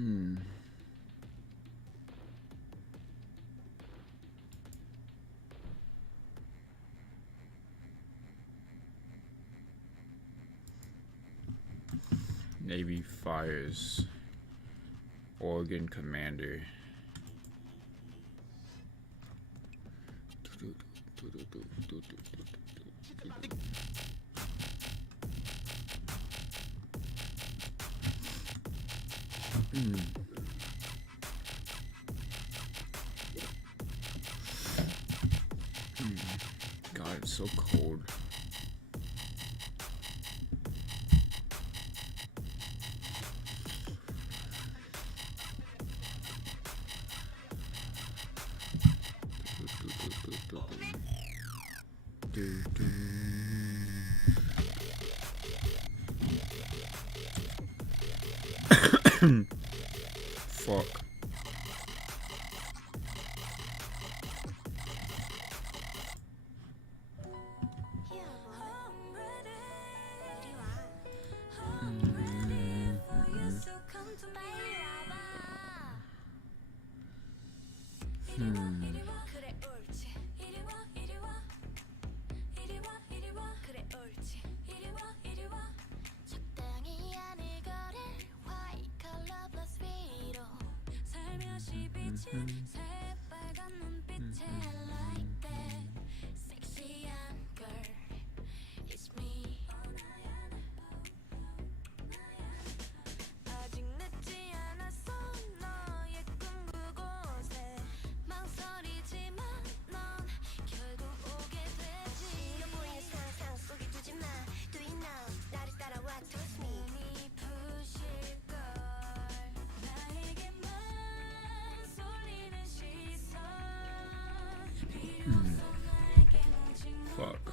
Hmm. Navy fires. Oregon commander. God, it's so cold. Fuck. Fuck.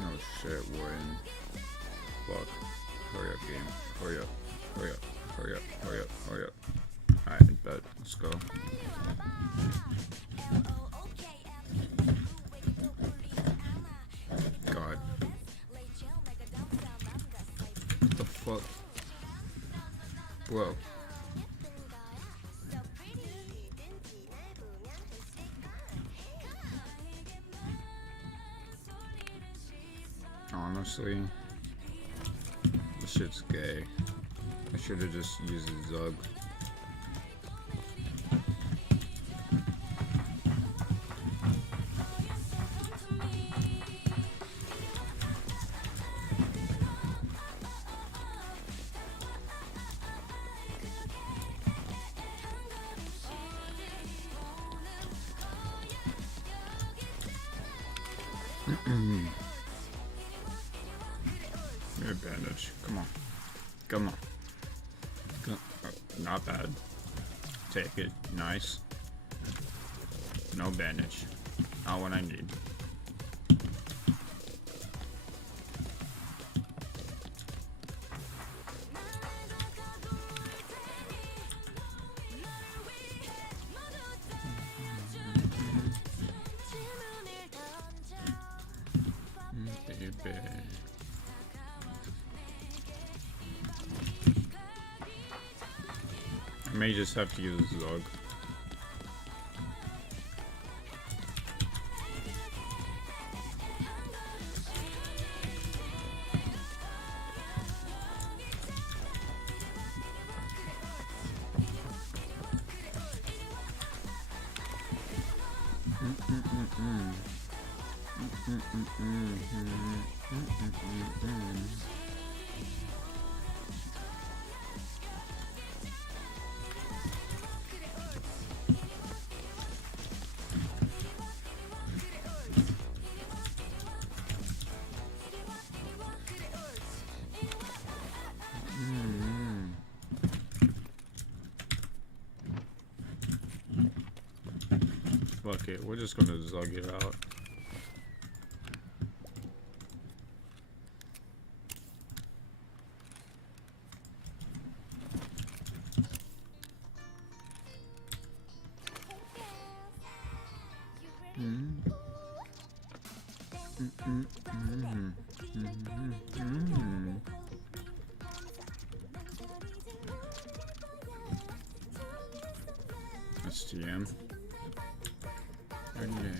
Oh shit, we're in. Fuck. Hurry up, game. Hurry up. Hurry up. Hurry up. Hurry up. Hurry up. Alright, bet. Let's go. God. What the fuck? Bro. Honestly, this shit's gay. I should have just used a Zug. Advantage. Come on. Come on. Not bad. Take it. Nice. No bandage. Not what I need. Baby. I may just have to use a Zug. Fuck it, we're just gonna Zug it out. STM. Okay.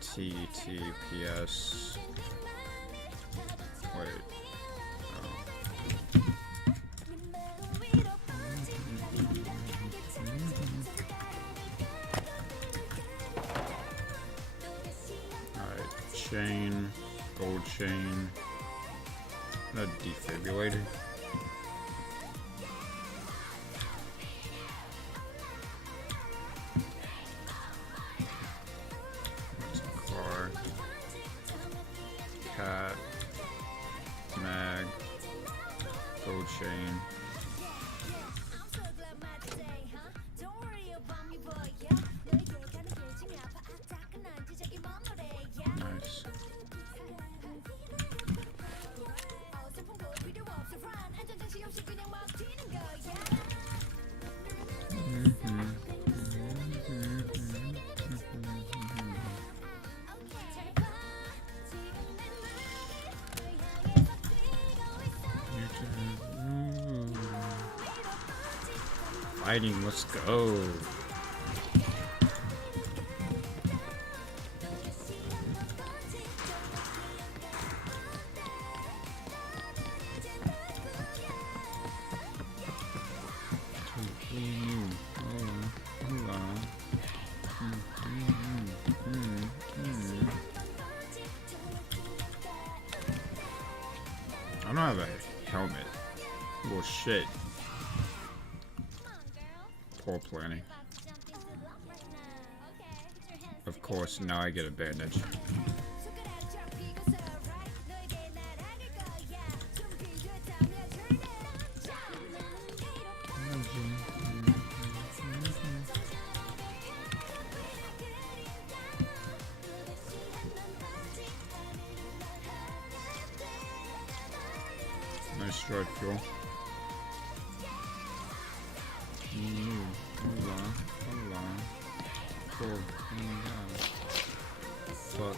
TTPS. Wait. Alright, chain, gold chain, not defibrillator. That's a car, cat, mag, gold chain. Nice. Fighting, let's go. I don't have a helmet. Well, shit. Poor planning. Of course, now I get a bandage. Nice stride fuel. Cool. Fuck.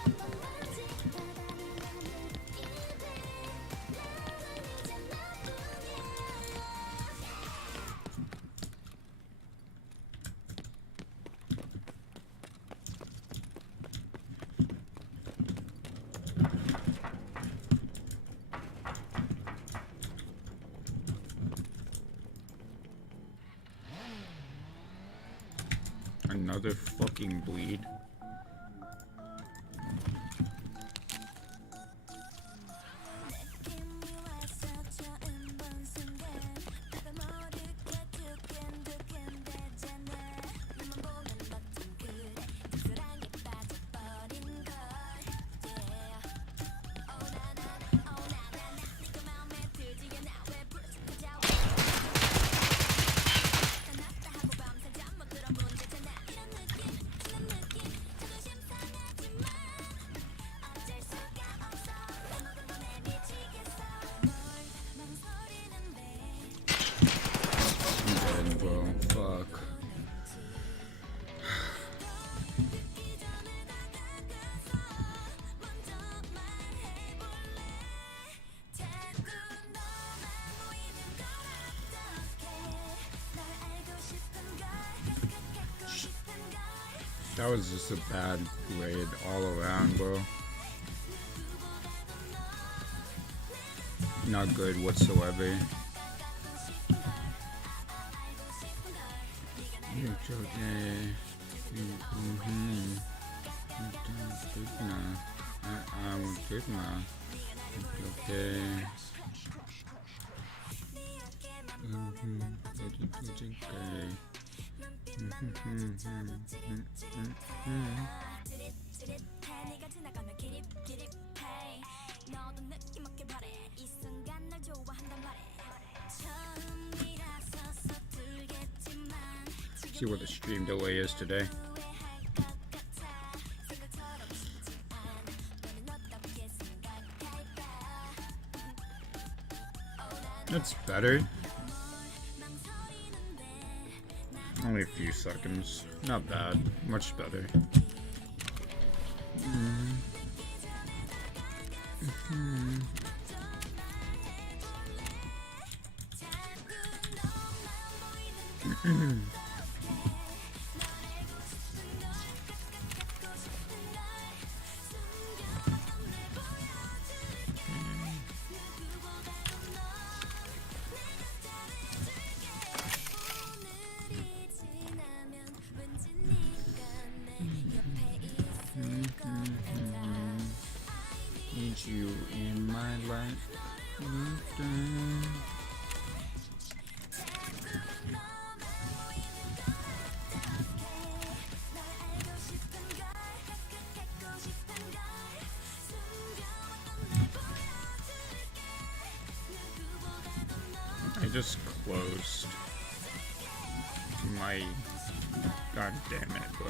Another fucking bleed. Fuck. That was just a bad raid all around, bro. Not good whatsoever. Okay. See what the stream delay is today. That's better. Only a few seconds. Not bad. Much better. Need you in my life. I just closed my. God damn it, bro.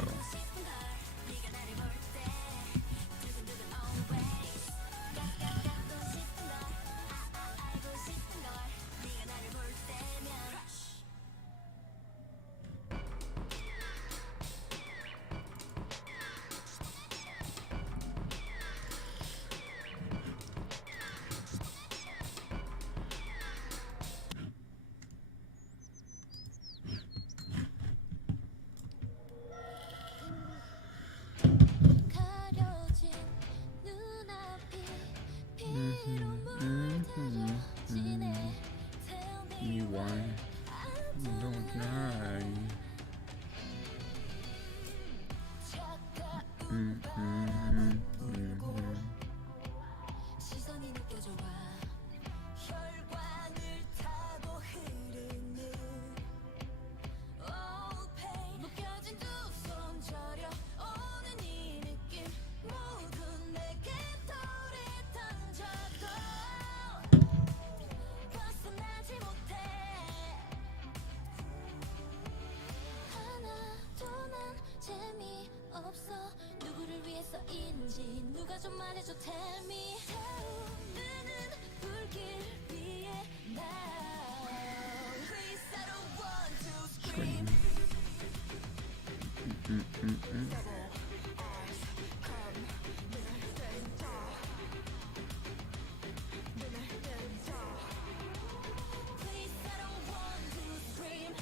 You won. Don't die. 누가 좀 말해줘 tell me 타오르는 불길 위에 now Please I don't want to scream Please I don't want to scream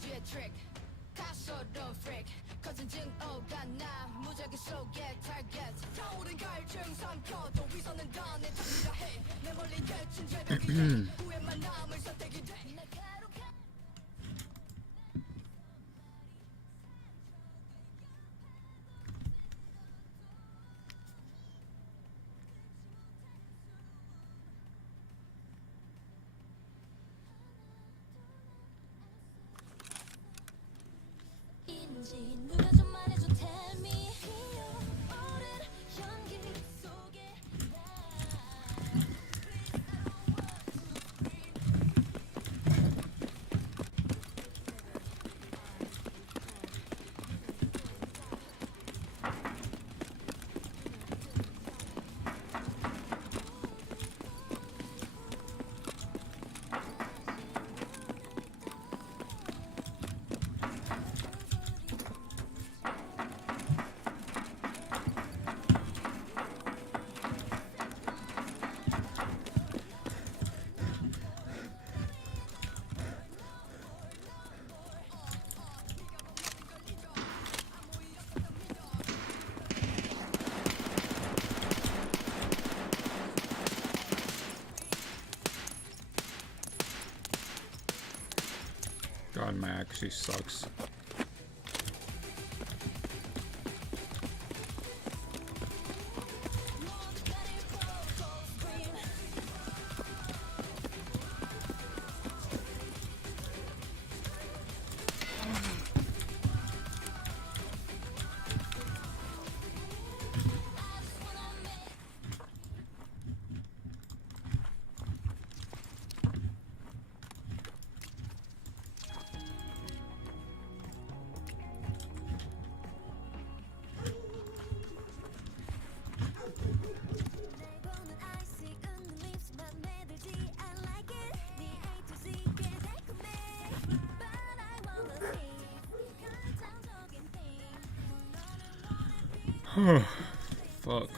뒤에 트릭 가소로운 프릭 거진 증오가 나 무작위 속에 타겟 타오른 갈증 삼켜도 위선은 다내 탓이라 해내 멀리 대춘 절벽이 돼 후회만 남을 선택이 돼 누가 좀 말해줘 tell me 피어오른 연기 속에 God, my actually sucks. Fuck.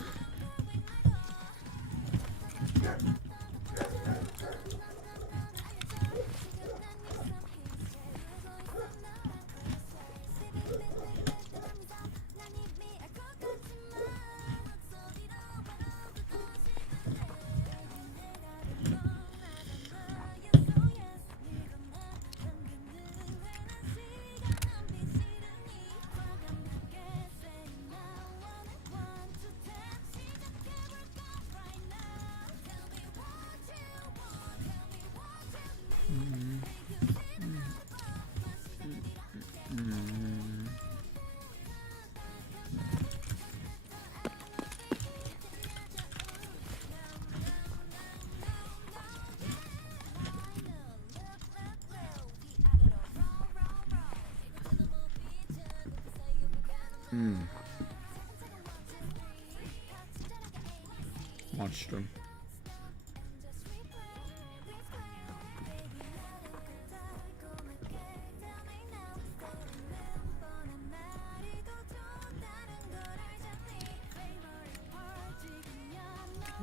Monster.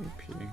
Okay.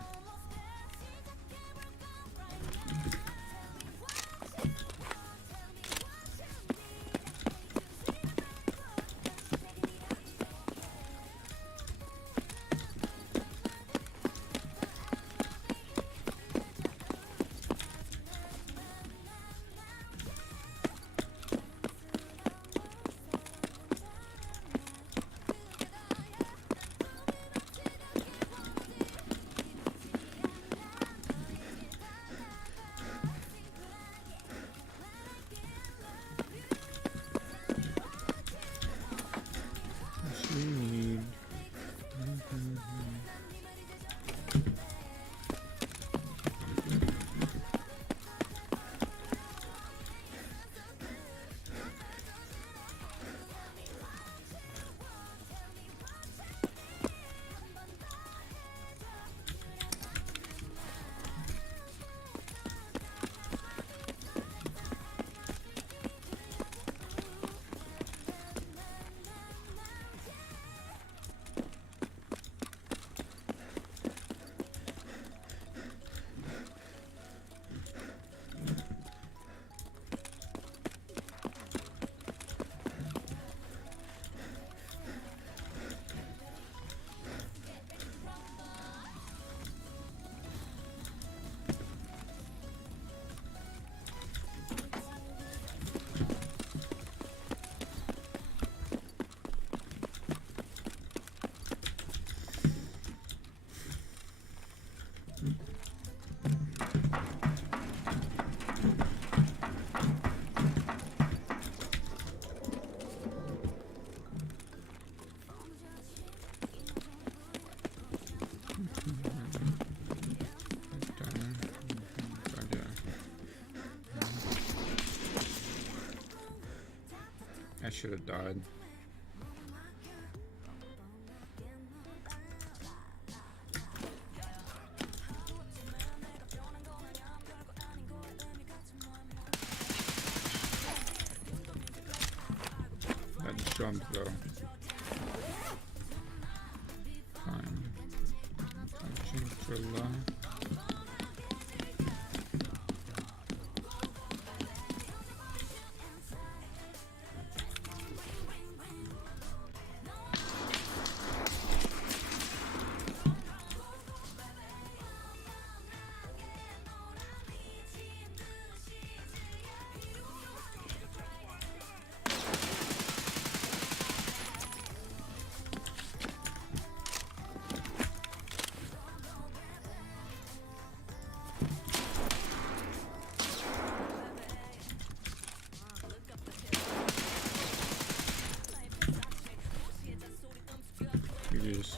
I should have died. That jump though. Fine. Touching for life. Jeez.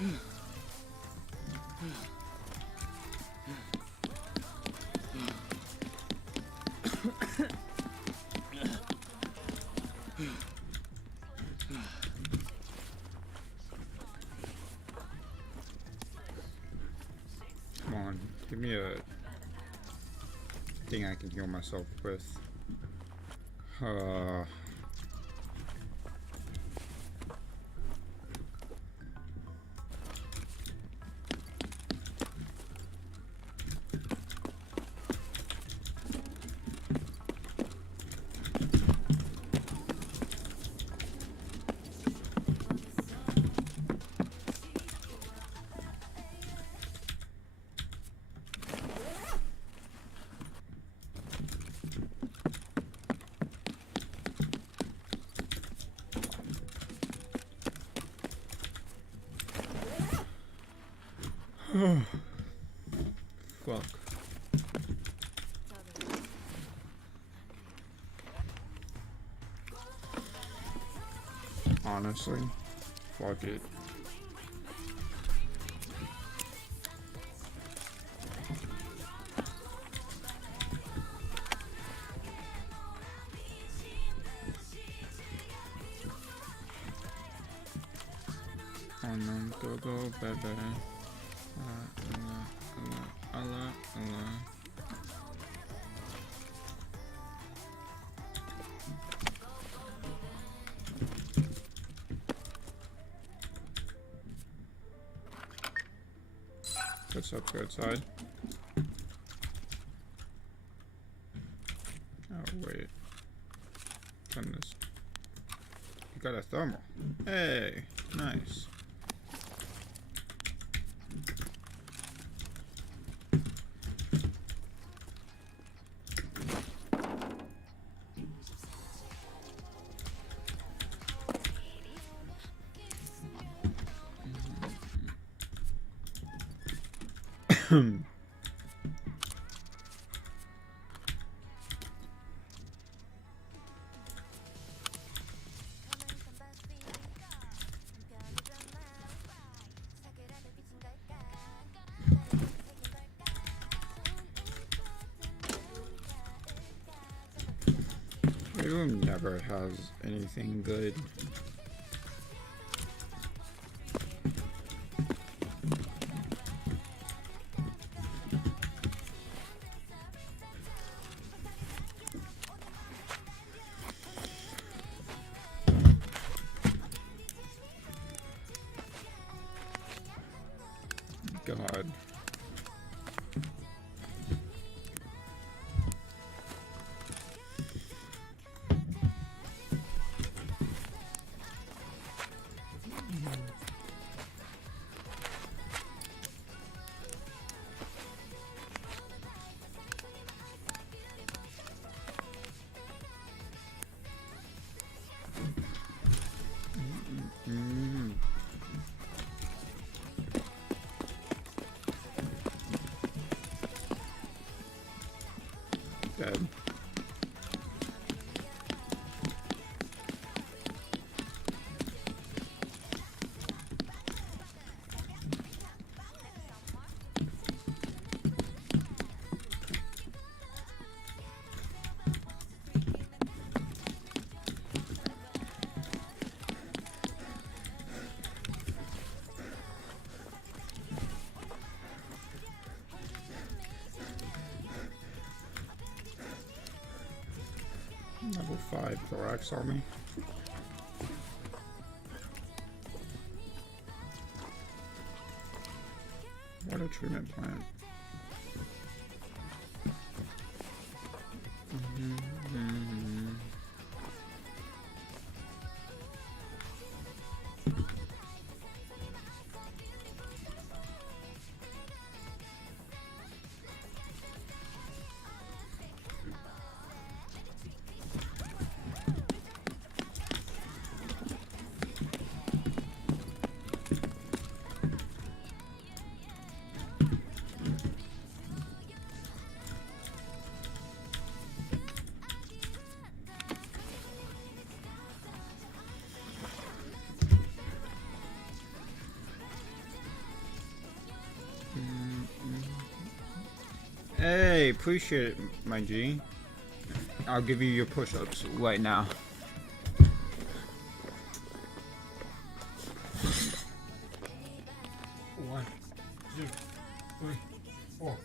Come on, give me a thing I can heal myself with. Fuck. Honestly, fuck it. Oh no, go, baby. Allah. What's up, go outside? Oh, wait. Turn this. You got a thermal. Hey, nice. Room never has anything good. God. Dead. Level 5 thorax on me. What a treatment plant. Hey, appreciate it, my G. I'll give you your push-ups right now. One, two, three, 4,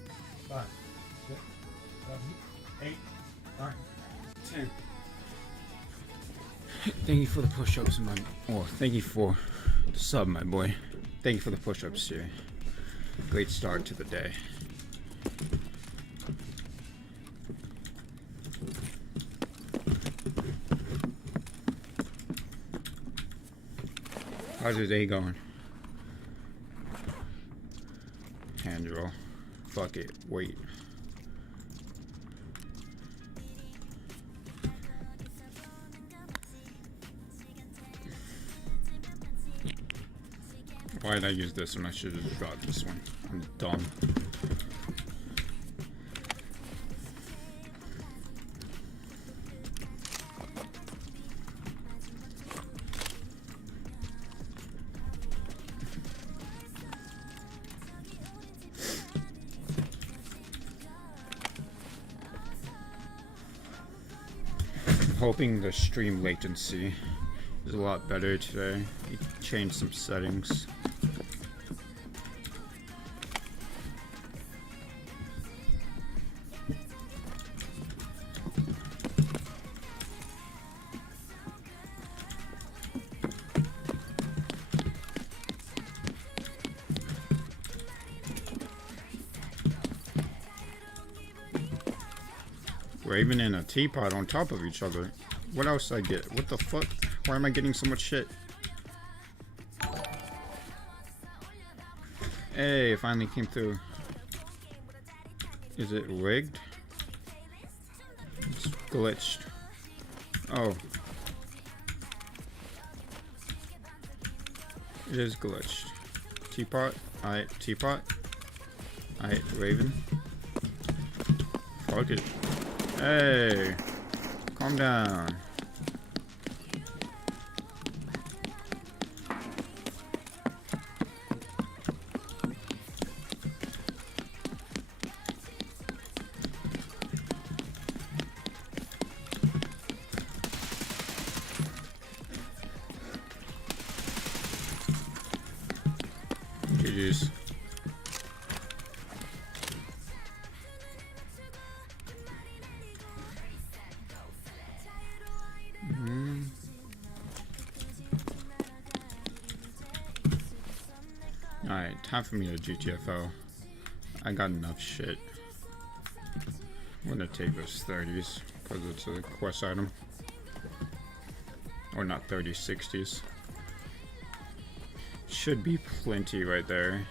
5, 6, 7, 8, 9, 10. Thank you for the push-ups, my. Oh, thank you for the sub, my boy. Thank you for the push-ups here. Great start to the day. How's your day going? Hand roll. Fuck it. Wait. Why did I use this one? I should have dropped this one. I'm dumb. Hoping the stream latency is a lot better today. You changed some settings. Raven and a teapot on top of each other. What else I get? What the fuck? Why am I getting so much shit? Hey, it finally came through. Is it rigged? It's glitched. Oh. It is glitched. Teapot. Alright, teapot. Alright, Raven. Fuck it. Hey, calm down. GG's. Alright, time for me to GTFO. I got enough shit. I'm gonna take those 30s because it's a quest item. Or not 30s, 60s. Should be plenty right there.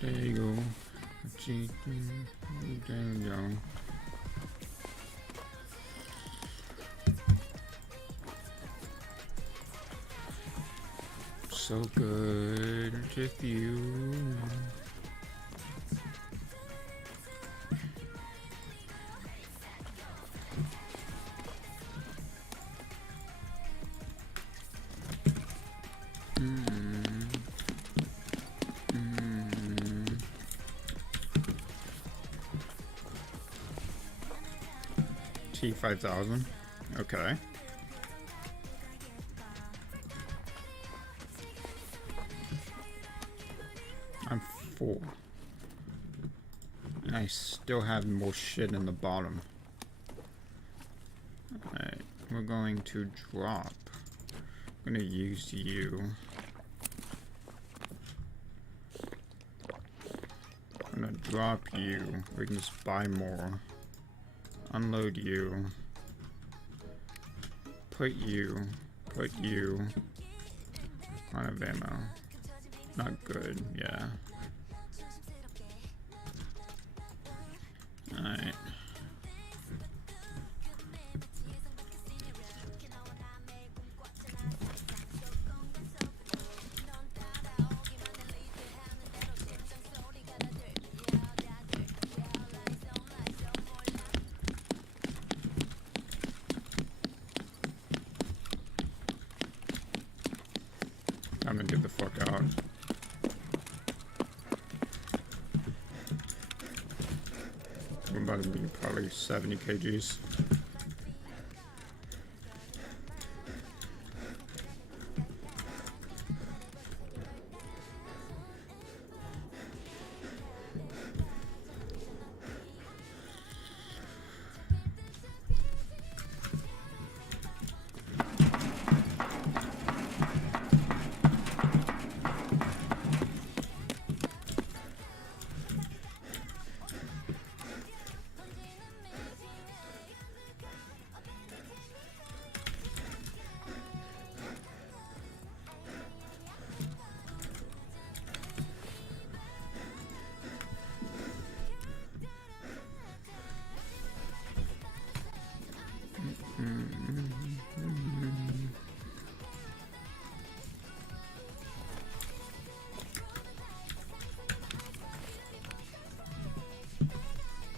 There you go. There you go. So good with you. T5000. Okay. I'm full. And I still have more shit in the bottom. Alright, we're going to drop. I'm gonna use you. I'm gonna drop you. We can just buy more. Unload you. Put you. Put you. Out of ammo. Not good, yeah. Alright. Time to get the fuck out. I'm about to be probably 70 kgs.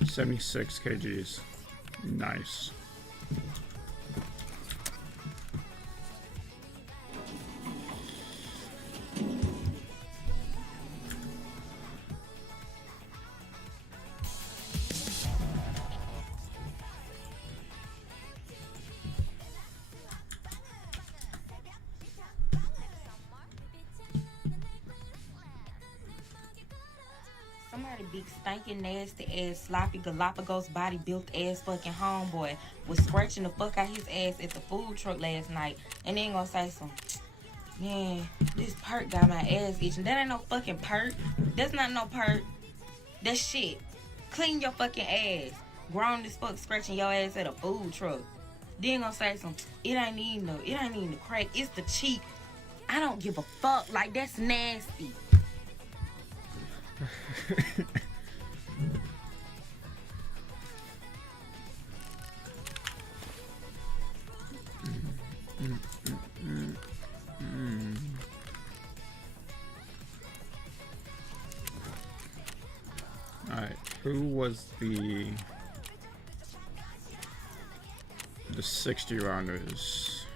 $76 kgs. Nice. Somebody big stinking nasty ass sloppy Galapagos body built ass fucking homeboy was scratching the fuck out his ass at the food truck last night, and then gonna say some, man, this perk got my ass itching. That ain't no fucking perk. That's not no perk. That's shit. Clean your fucking ass. Grown as fuck scratching your ass at a food truck. Then gonna say some, it ain't even the crack. It's the cheek. I don't give a fuck. Like, that's nasty. Alright, who was the 60 rounders?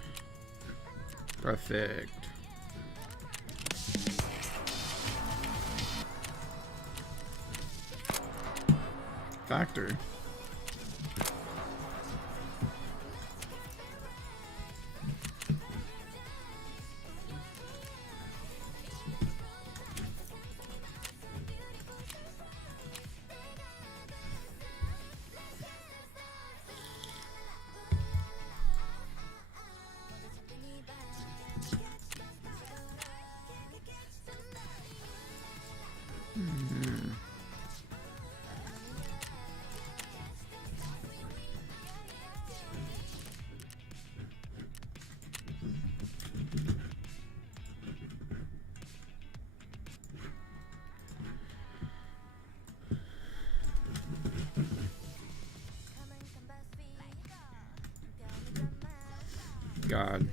Perfect. Factor. God.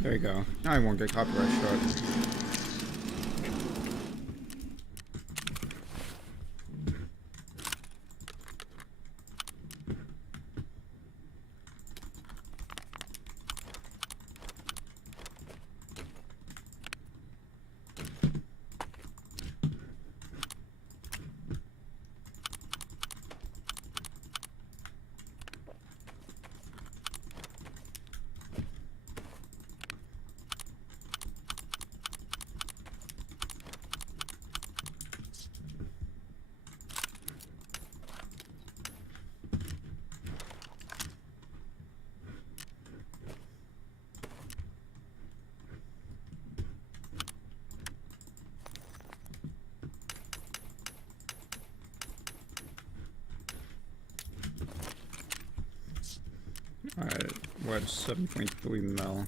There you go. Now I won't get copyright struck. What, 7.3 mil?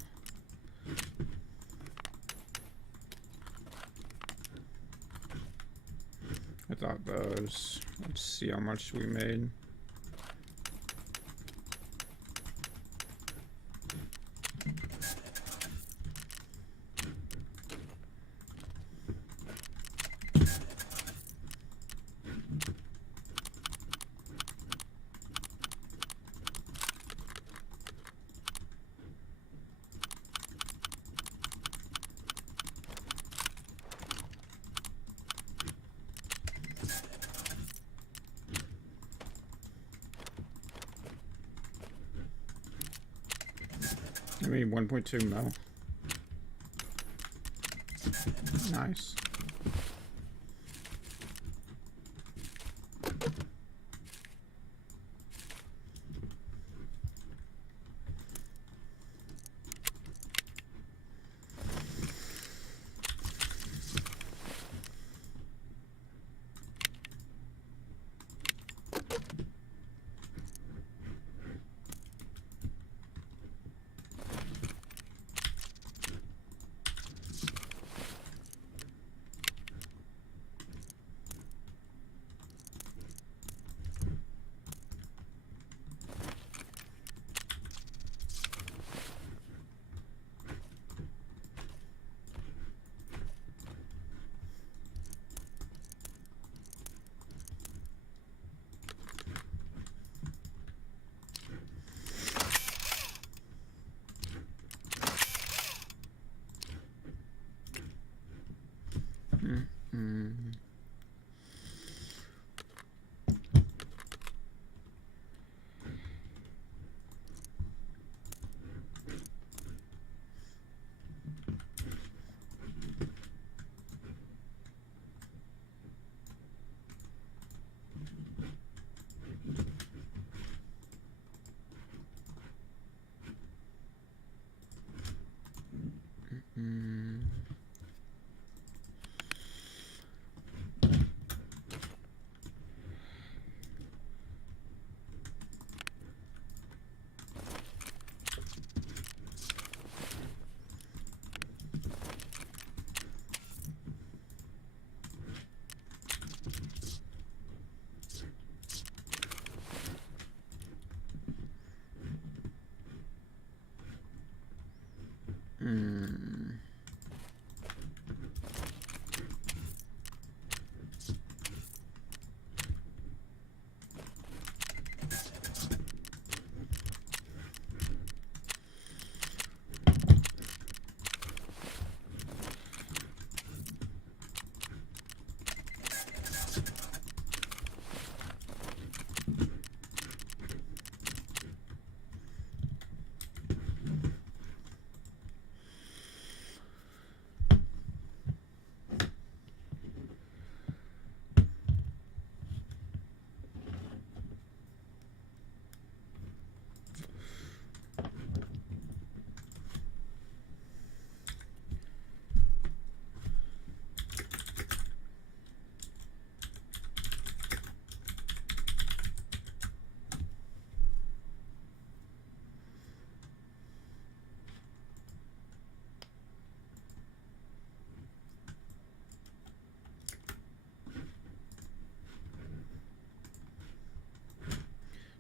I thought those. Let's see how much we made. I mean, 1.2 mil. Nice.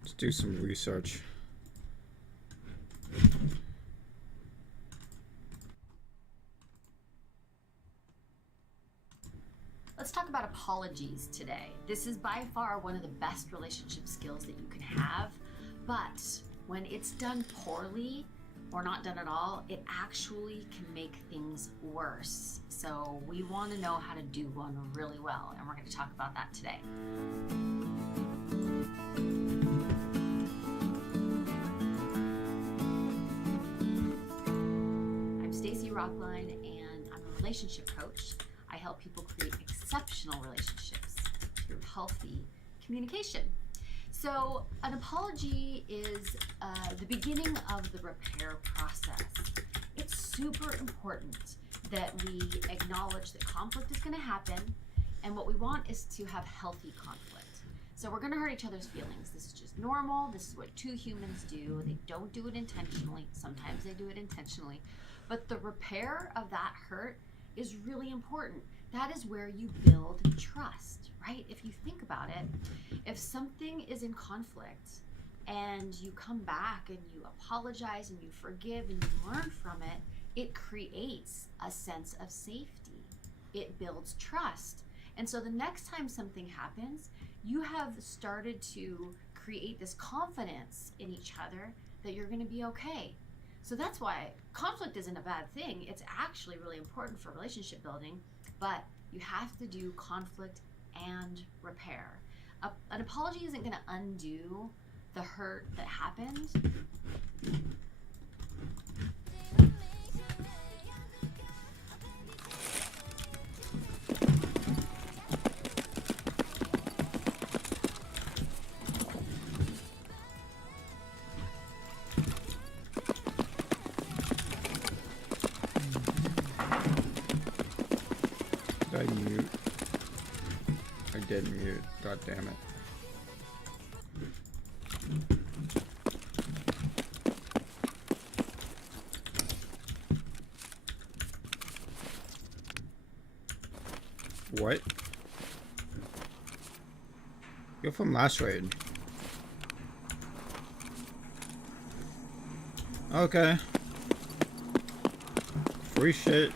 Let's do some research. Let's talk about apologies today. This is by far one of the best relationship skills that you can have, but when it's done poorly or not done at all, it actually can make things worse. So we want to know how to do one really well, and we're going to talk about that today. I'm Stacey Rockline, and I'm a relationship coach. I help people create exceptional relationships through healthy communication. So an apology is the beginning of the repair process. It's super important that we acknowledge that conflict is going to happen, and what we want is to have healthy conflict. So we're going to hurt each other's feelings. This is just normal. This is what two humans do. They don't do it intentionally. Sometimes they do it intentionally. But the repair of that hurt is really important. That is where you build trust, right? If you think about it, if something is in conflict and you come back and you apologize and you forgive and you learn from it, it creates a sense of safety. It builds trust. And so the next time something happens, you have started to create this confidence in each other that you're going to be okay. So that's why conflict isn't a bad thing. It's actually really important for relationship building, but you have to do conflict and repair. An apology isn't going to undo the hurt that happened. Did I mute? I did mute. God damn it. What? You're from last raid. Okay. Free shit.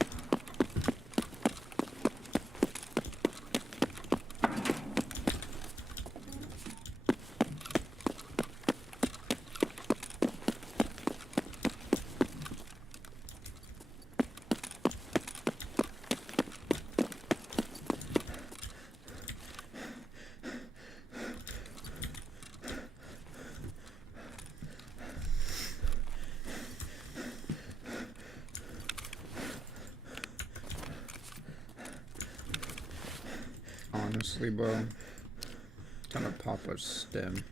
Honestly, bro, trying to pop a stem.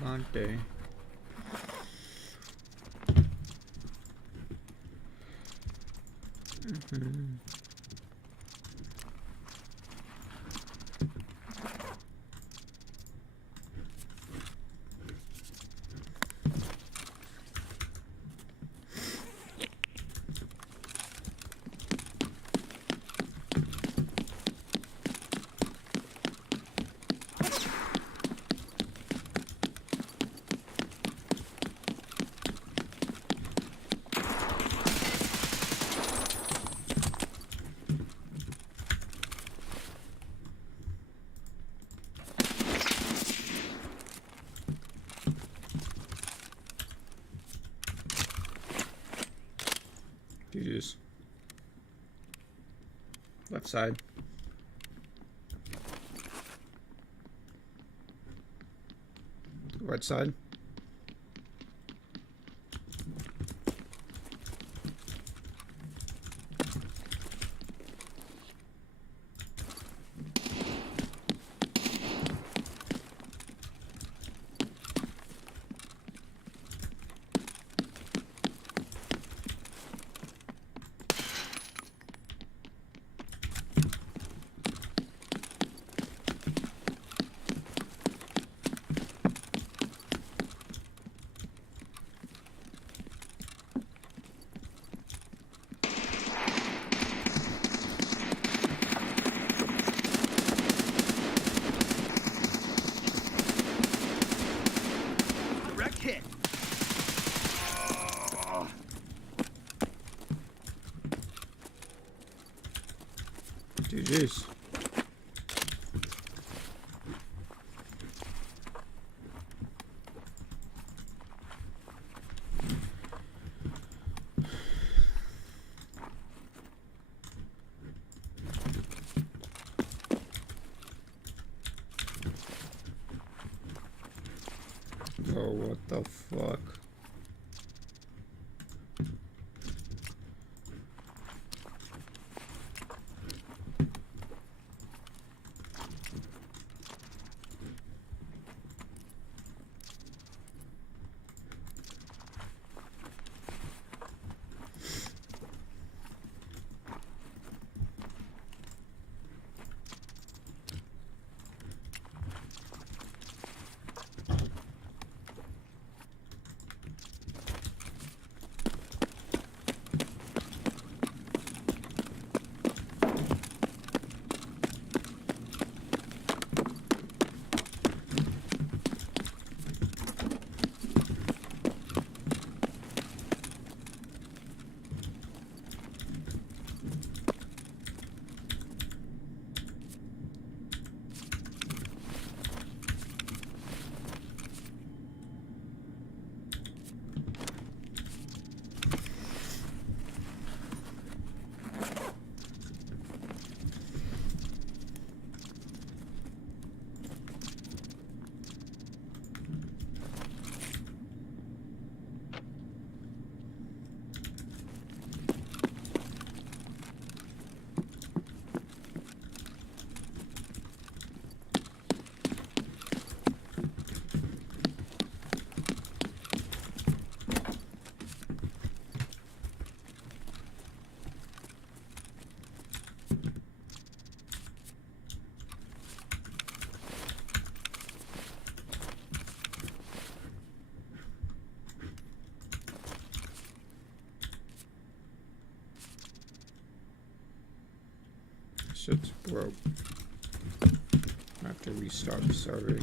Monday. GG's. Left side. Right side. GG's. Oh, what the fuck? Shit's broke. I have to restart the survey.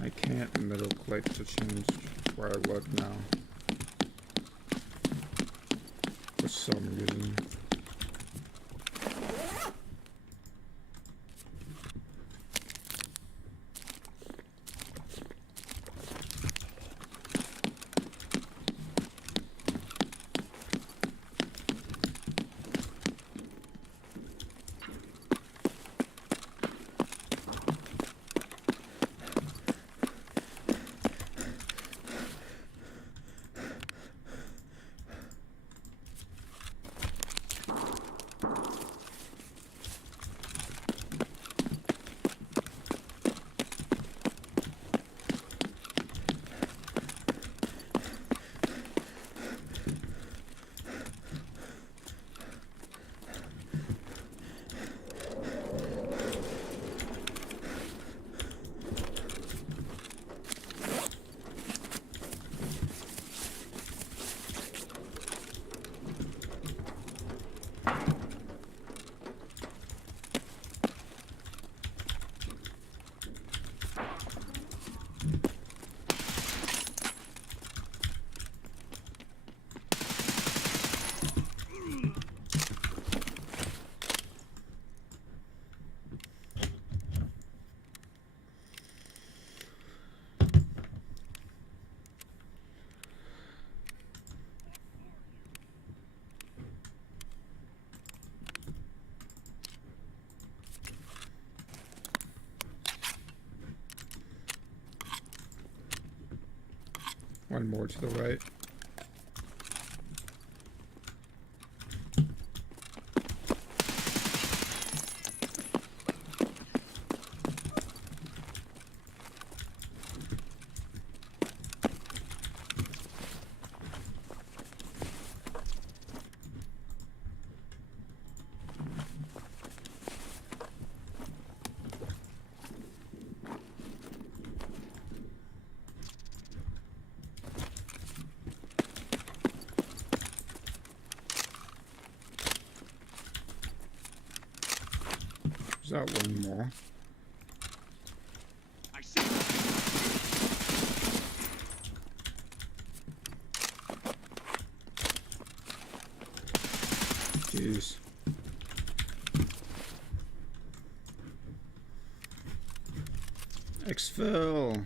I can't middle click to change where I look now. For some reason. One more to the right. Is that one more? I see. Jeez. Exfil.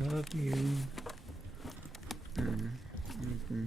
Love you. Mm-hmm.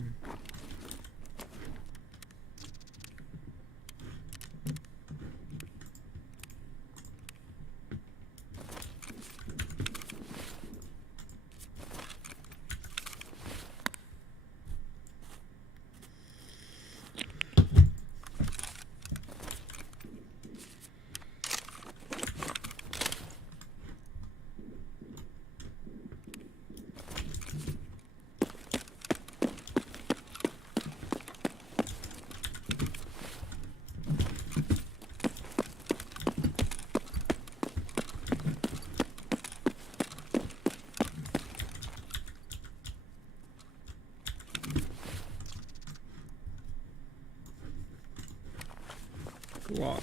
Glock.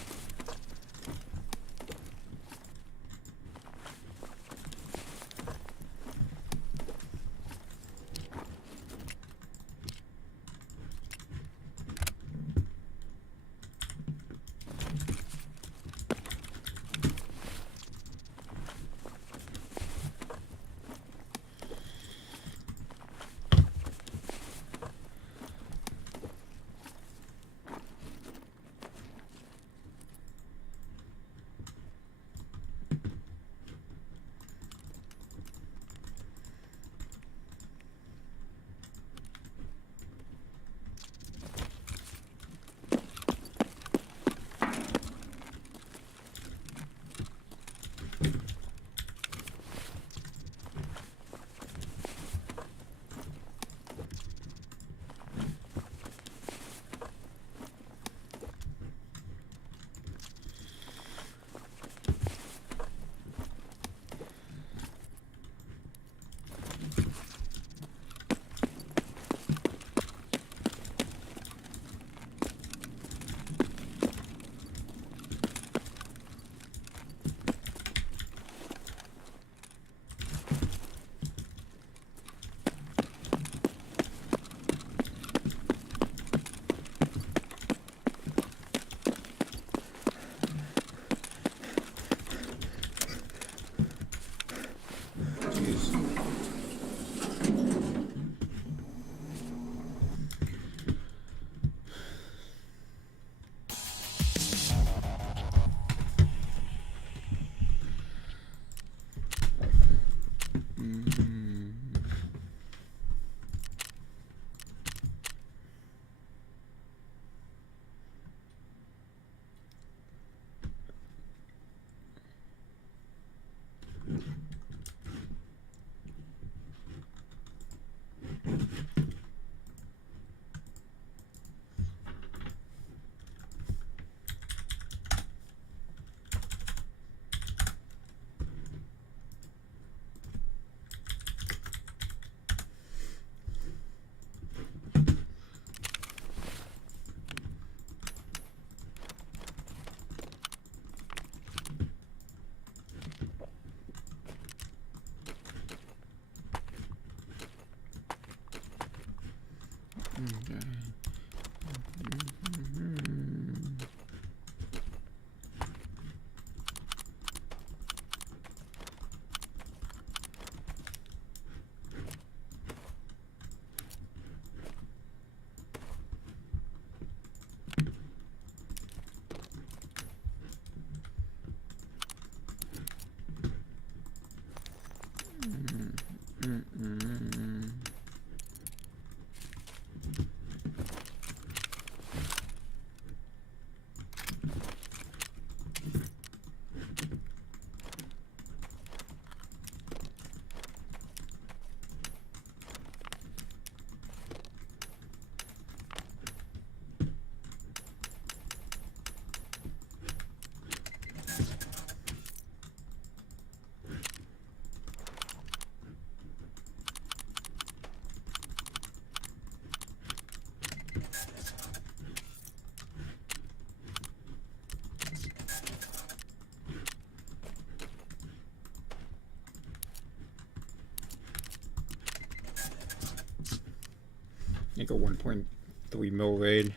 I think a 1.3 mil raid.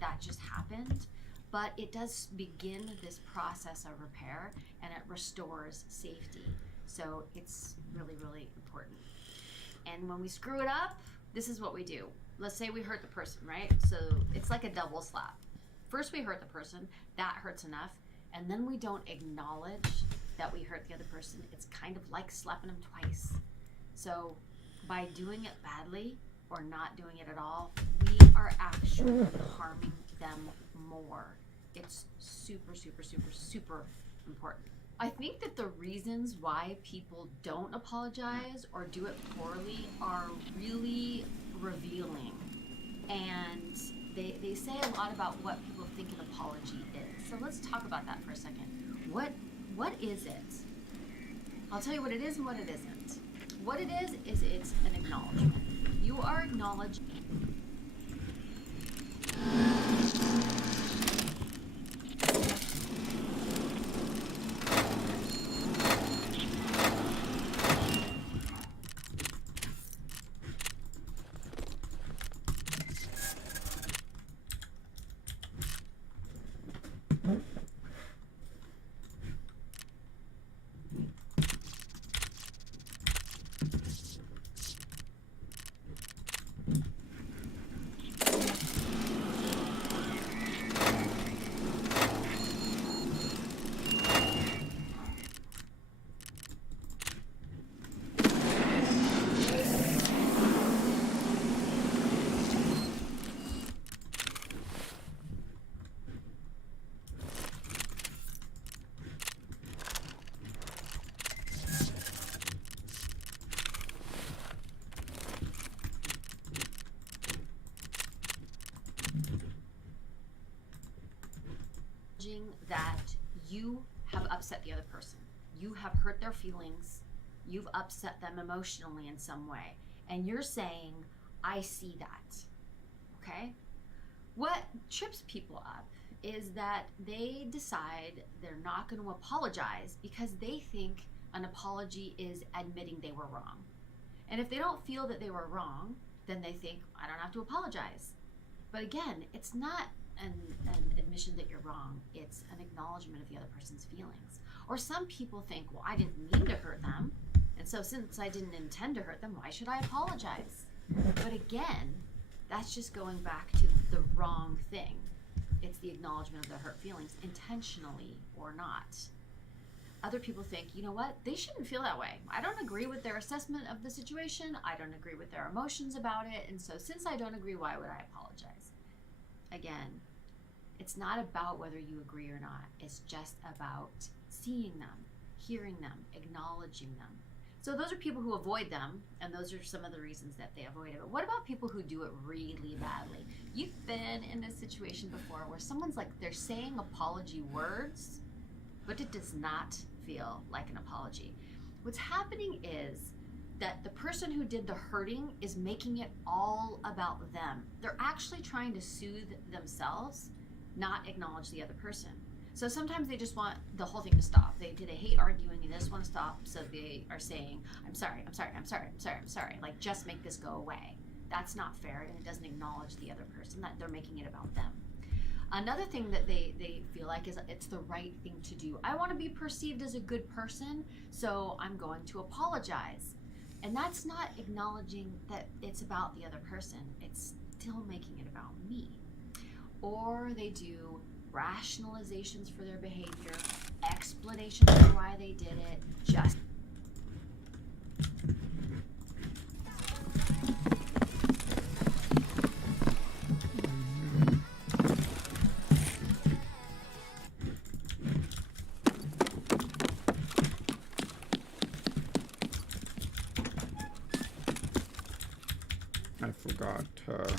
That just happened, but it does begin this process of repair and it restores safety. So it's really, really important. And when we screw it up, this is what we do. Let's say we hurt the person, right? So it's like a double slap. First we hurt the person, that hurts enough, and then we don't acknowledge that we hurt the other person. It's kind of like slapping them twice. So by doing it badly or not doing it at all, we are actually harming them more. It's super, super, super, super important. I think that the reasons why people don't apologize or do it poorly are really revealing. And they say a lot about what people think an apology is. So let's talk about that for a second. What is it? I'll tell you what it is and what it isn't. What it is it's an acknowledgement. You are acknowledging. That you have upset the other person. You have hurt their feelings. You've upset them emotionally in some way. And you're saying, I see that. Okay? What trips people up is that they decide they're not going to apologize because they think an apology is admitting they were wrong. And if they don't feel that they were wrong, then they think, I don't have to apologize. But again, it's not an admission that you're wrong. It's an acknowledgement of the other person's feelings. Or some people think, well, I didn't mean to hurt them, and so since I didn't intend to hurt them, why should I apologize? But again, that's just going back to the wrong thing. It's the acknowledgement of the hurt feelings, intentionally or not. Other people think, you know what, they shouldn't feel that way. I don't agree with their assessment of the situation. I don't agree with their emotions about it. And so since I don't agree, why would I apologize? Again, it's not about whether you agree or not. It's just about seeing them, hearing them, acknowledging them. So those are people who avoid them, and those are some of the reasons that they avoid it. But what about people who do it really badly? You've been in this situation before where someone's like, they're saying apology words, but it does not feel like an apology. What's happening is that the person who did the hurting is making it all about them. They're actually trying to soothe themselves, not acknowledge the other person. So sometimes they just want the whole thing to stop. They hate arguing and they just want to stop. So they are saying, I'm sorry. Like, just make this go away. That's not fair, and it doesn't acknowledge the other person, that they're making it about them. Another thing that they feel like is it's the right thing to do. I want to be perceived as a good person, so I'm going to apologize. And that's not acknowledging that it's about the other person. It's still making it about me. Or they do rationalizations for their behavior, explanations for why they did it, just I forgot to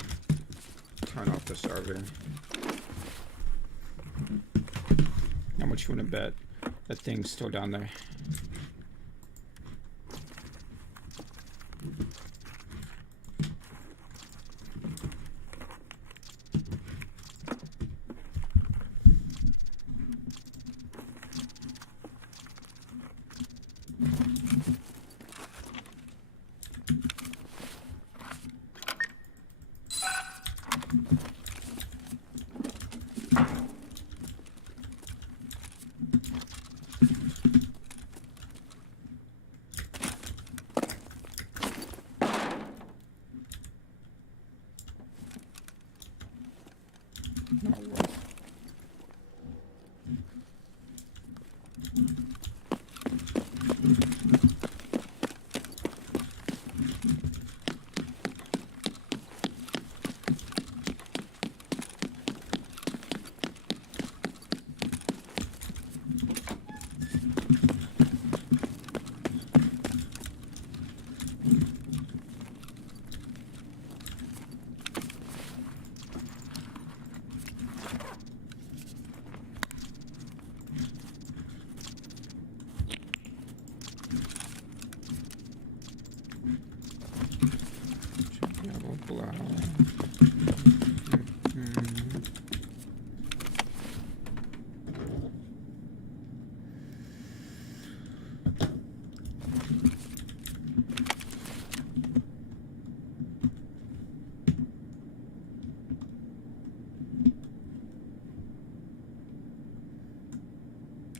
turn off the survey. How much you wanna bet that thing's still down there? Not worth.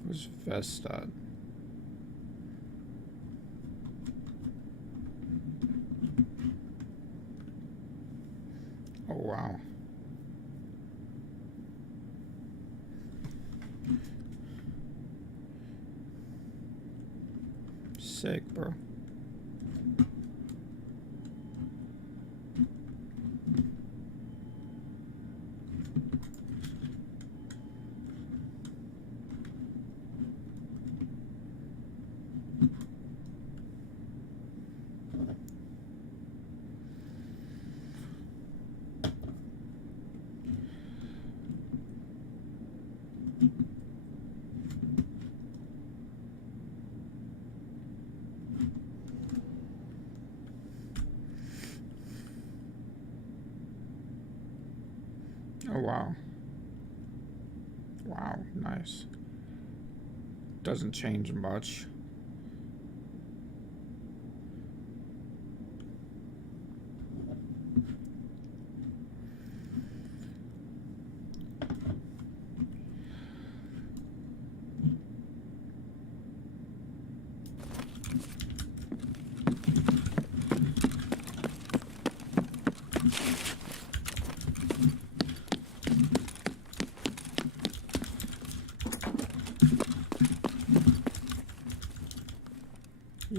Where's Vest at? Oh wow. Sick, bro. Oh wow. Wow, nice. Doesn't change much.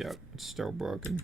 Yep, it's still broken.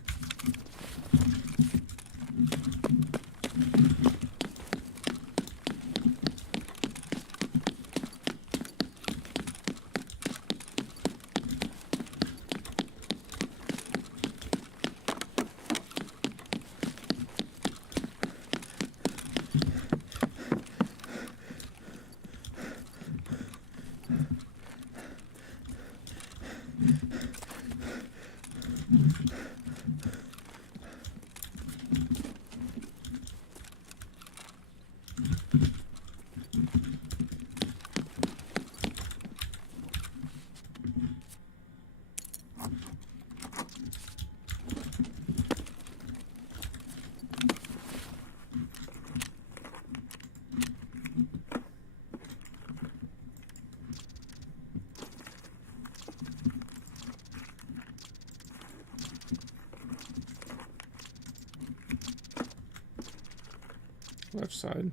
Left side.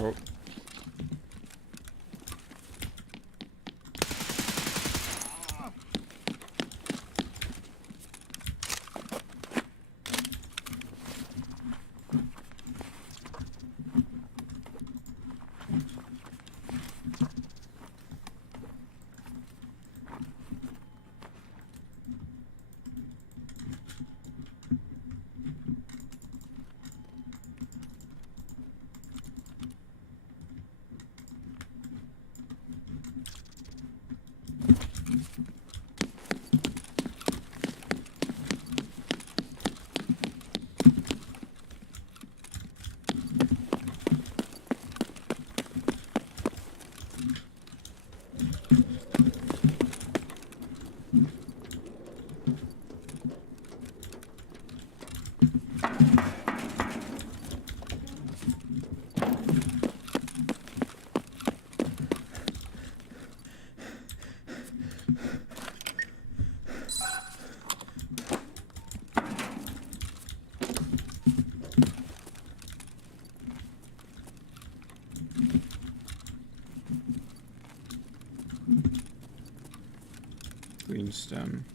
Oh. Green stem.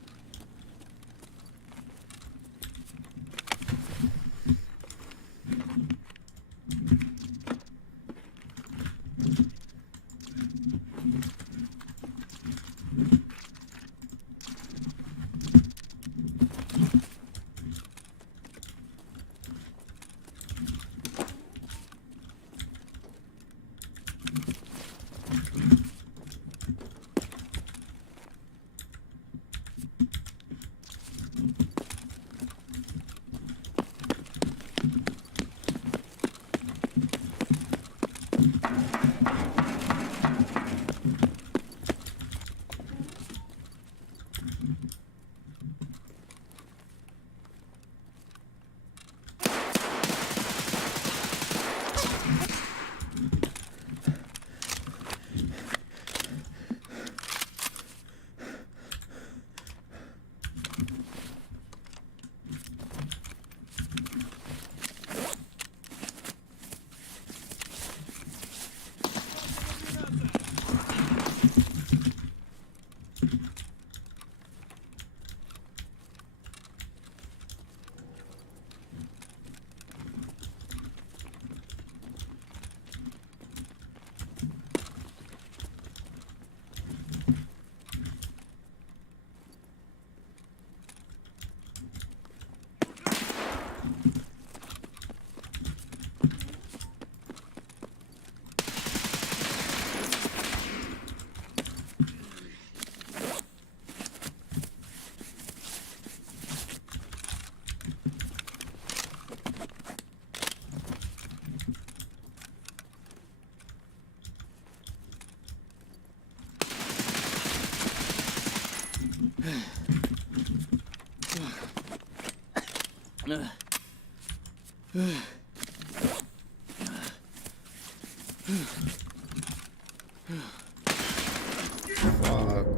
Fuck,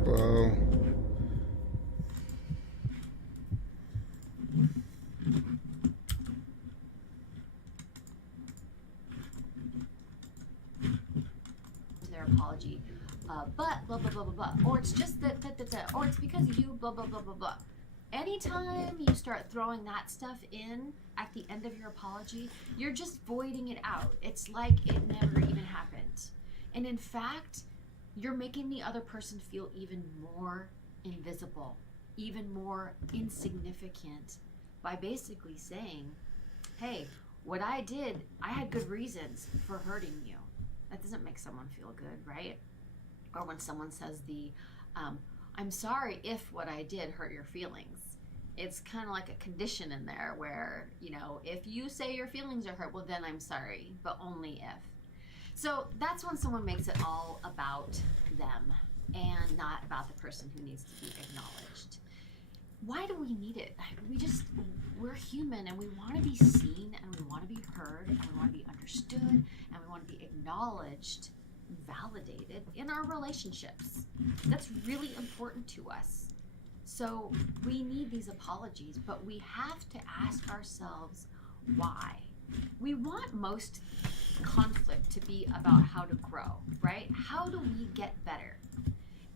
bro. Their apology, but blah blah blah blah blah, or it's just that, or it's because you blah blah blah blah blah. Anytime you start throwing that stuff in at the end of your apology, you're just voiding it out. It's like it never even happened. And in fact, you're making the other person feel even more invisible, even more insignificant by basically saying, hey, what I did, I had good reasons for hurting you. That doesn't make someone feel good, right? Or when someone says I'm sorry if what I did hurt your feelings. It's kind of like a condition in there where, you know, if you say your feelings are hurt, well, then I'm sorry, but only if. So that's when someone makes it all about them and not about the person who needs to be acknowledged. Why do we need it? We're human and we want to be seen and we want to be heard and we want to be understood and we want to be acknowledged, validated in our relationships. That's really important to us. So we need these apologies, but we have to ask ourselves why. We want most conflict to be about how to grow, right? How do we get better?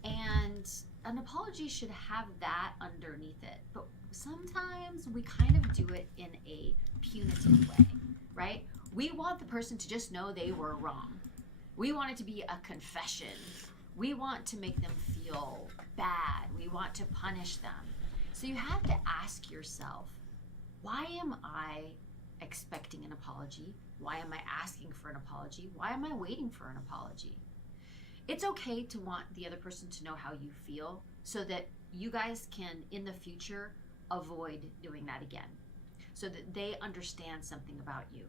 And an apology should have that underneath it. But sometimes we kind of do it in a punitive way, right? We want the person to just know they were wrong. We want it to be a confession. We want to make them feel bad. We want to punish them. So you have to ask yourself, why am I expecting an apology? Why am I asking for an apology? Why am I waiting for an apology? It's okay to want the other person to know how you feel so that you guys can, in the future, avoid doing that again, so that they understand something about you.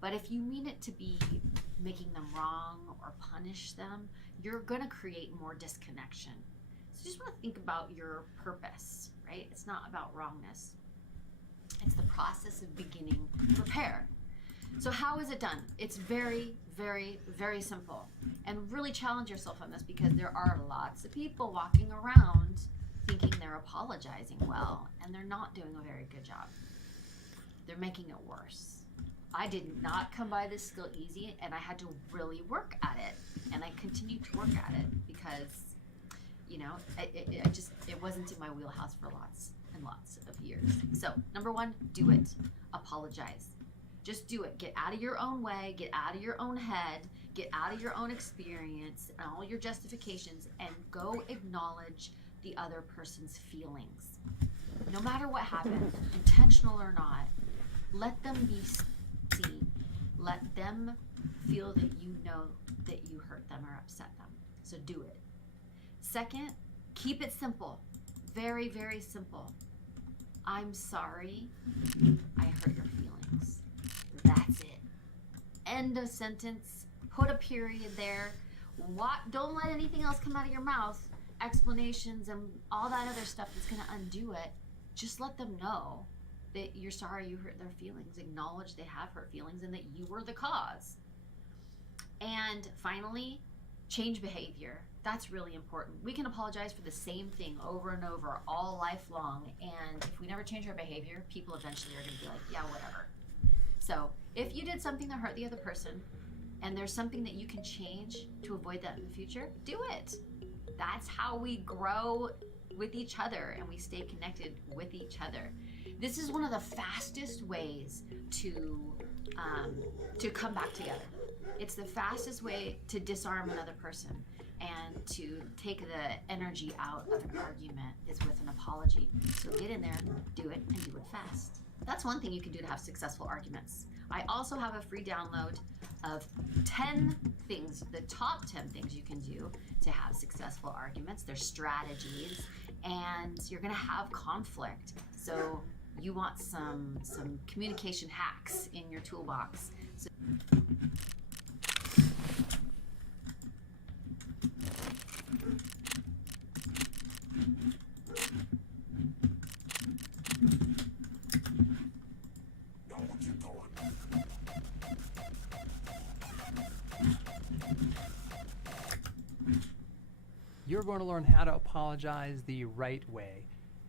But if you mean it to be making them wrong or punish them, you're going to create more disconnection. So you just want to think about your purpose, right? It's not about wrongness. It's the process of beginning repair. So how is it done? It's very, very, very simple. And really challenge yourself on this, because there are lots of people walking around thinking they're apologizing well, and they're not doing a very good job. They're making it worse. I did not come by this skill easy, and I had to really work at it. And I continue to work at it because, you know, it wasn't in my wheelhouse for lots and lots of years. So, number one, do it. Apologize. Just do it. Get out of your own way, get out of your own head, get out of your own experience and all your justifications, and go acknowledge the other person's feelings. No matter what happened, intentional or not, let them be seen. Let them feel that you know that you hurt them or upset them. So do it. Second, keep it simple. Very, very simple. I'm sorry I hurt your feelings. That's it. End of sentence. Put a period there. Don't let anything else come out of your mouth. Explanations and all that other stuff that's going to undo it. Just let them know that you're sorry you hurt their feelings. Acknowledge they have hurt feelings and that you were the cause. And finally, change behavior. That's really important. We can apologize for the same thing over and over all life long. And if we never change our behavior, people eventually are going to be like, yeah, whatever. So if you did something that hurt the other person and there's something that you can change to avoid that in the future, do it. That's how we grow with each other and we stay connected with each other. This is one of the fastest ways to come back together. It's the fastest way to disarm another person and to take the energy out of an argument is with an apology. So get in there, do it, and do it fast. That's one thing you can do to have successful arguments. I also have a free download of 10 things, the top 10 things you can do to have successful arguments. There's strategies, and you're gonna have conflict. So you want some communication hacks in your toolbox. So you're going to learn how to apologize the right way.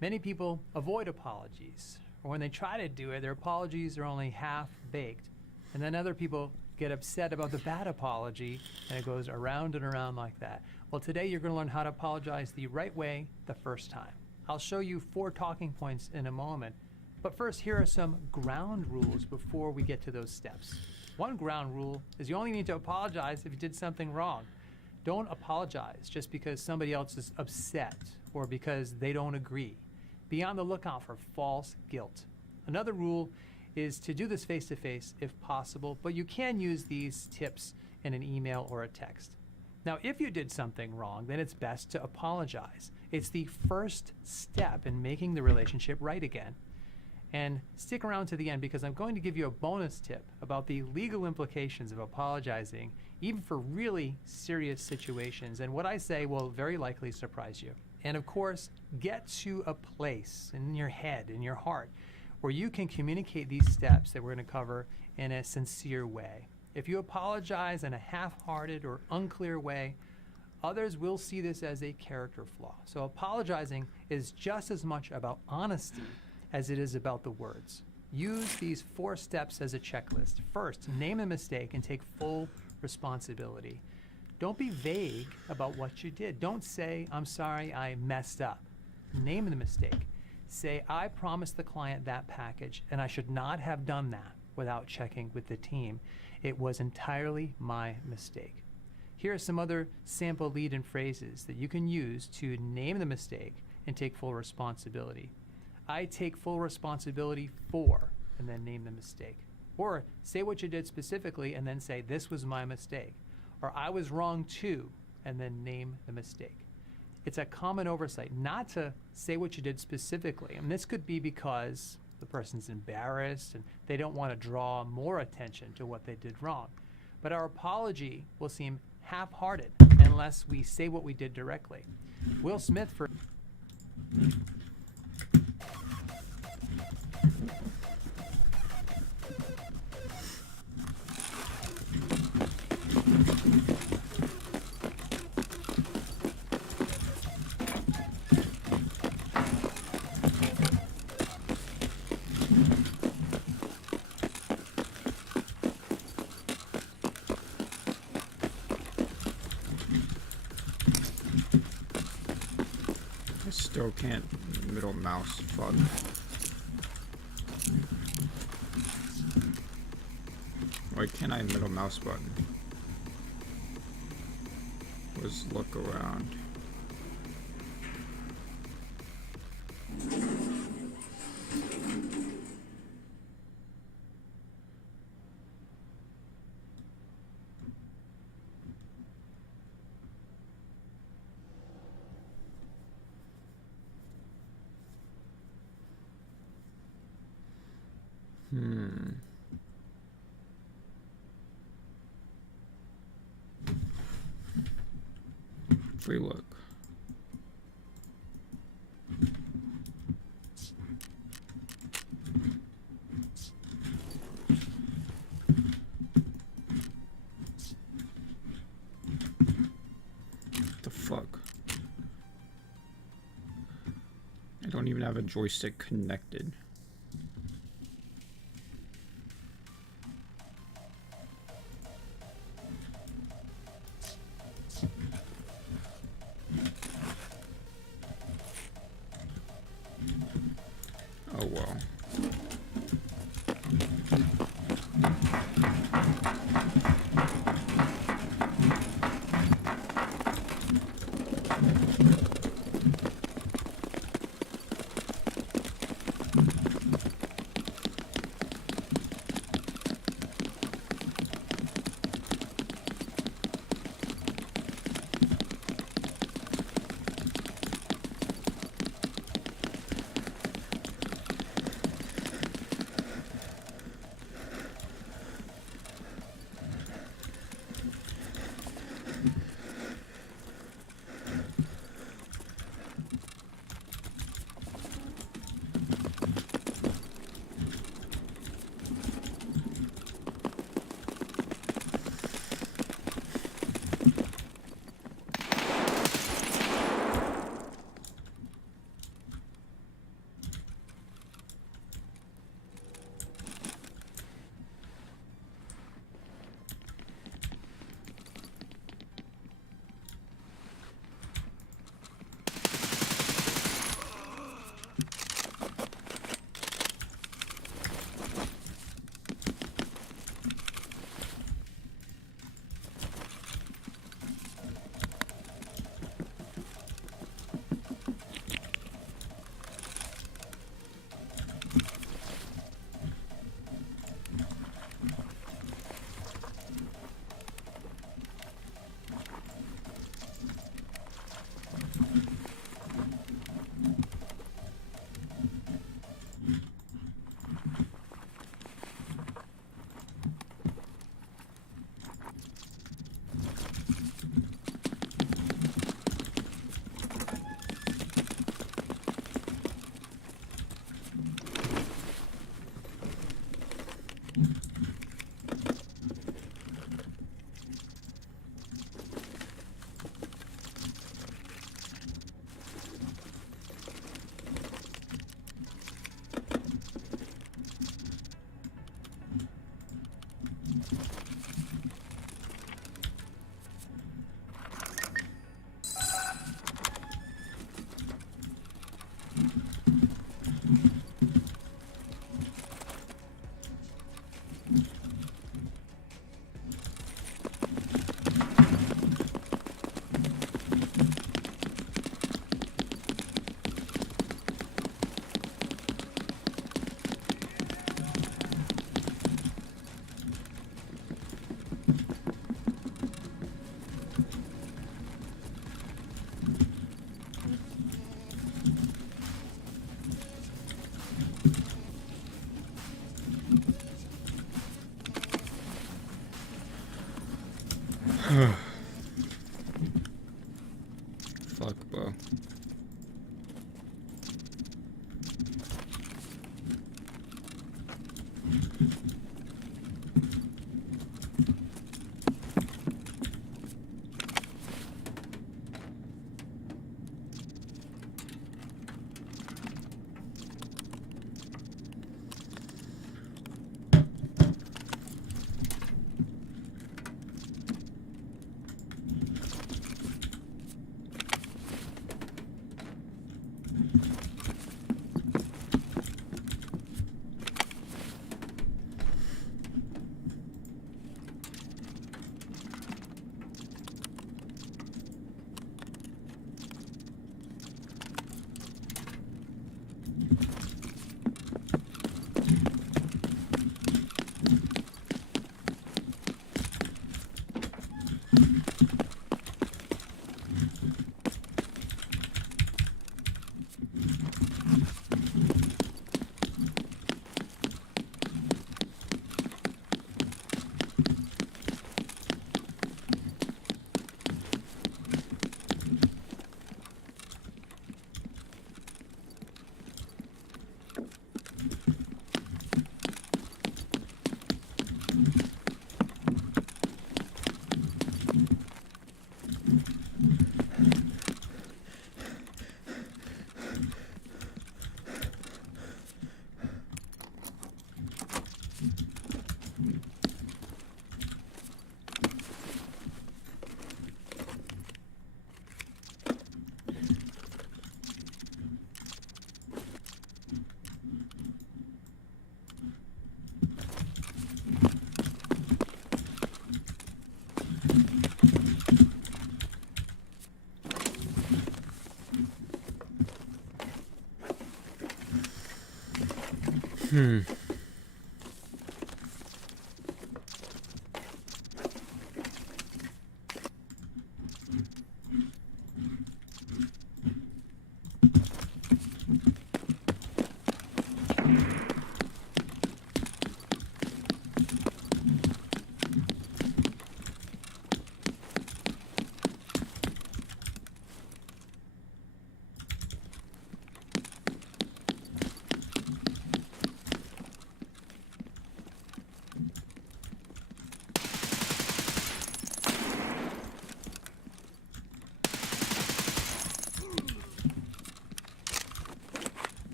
Many people avoid apologies, or when they try to do it, their apologies are only half-baked. And then other people get upset about the bad apology, and it goes around and around like that. Well, today you're going to learn how to apologize the right way the first time. I'll show you 4 talking points in a moment. But first, here are some ground rules before we get to those steps. One ground rule is you only need to apologize if you did something wrong. Don't apologize just because somebody else is upset or because they don't agree. Be on the lookout for false guilt. Another rule is to do this face-to-face if possible, but you can use these tips in an email or a text. Now, if you did something wrong, then it's best to apologize. It's the first step in making the relationship right again. And stick around to the end because I'm going to give you a bonus tip about the legal implications of apologizing, even for really serious situations. And what I say will very likely surprise you. And of course, get to a place in your head, in your heart, where you can communicate these steps that we're going to cover in a sincere way. If you apologize in a half-hearted or unclear way, others will see this as a character flaw. So apologizing is just as much about honesty as it is about the words. Use these 4 steps as a checklist. First, name the mistake and take full responsibility. Don't be vague about what you did. Don't say, I'm sorry, I messed up. Name the mistake. Say, I promised the client that package and I should not have done that without checking with the team. It was entirely my mistake. Here are some other sample lead-in phrases that you can use to name the mistake and take full responsibility. I take full responsibility for, and then name the mistake. Or say what you did specifically and then say, this was my mistake. Or I was wrong too, and then name the mistake. It's a common oversight not to say what you did specifically. And this could be because the person's embarrassed and they don't want to draw more attention to what they did wrong. But our apology will seem half-hearted unless we say what we did directly. Will Smith, for I still can't middle mouse button. Why can't I middle mouse button? Let's look around. Free look. What the fuck? I don't even have a joystick connected. Oh well. Fuck, bro.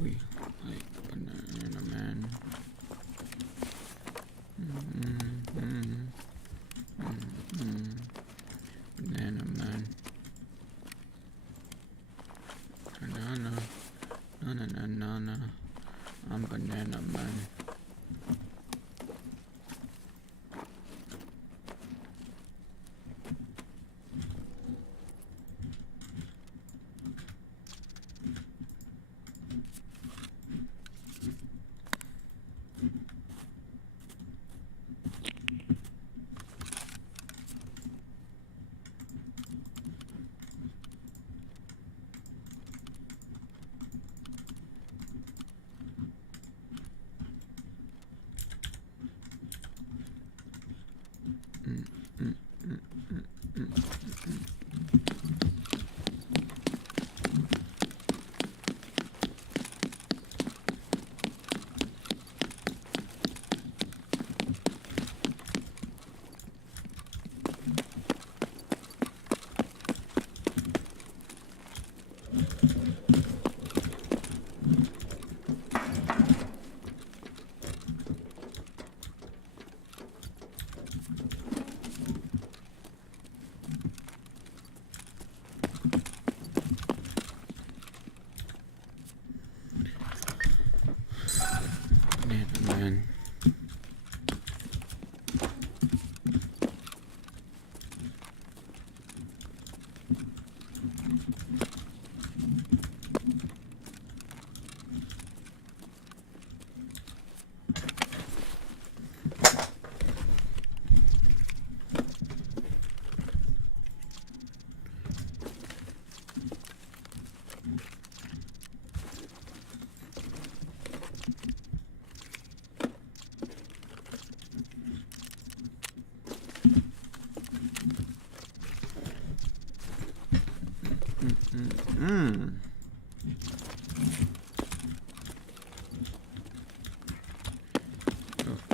We like banana man. Banana man. Banana. Na. I'm banana man.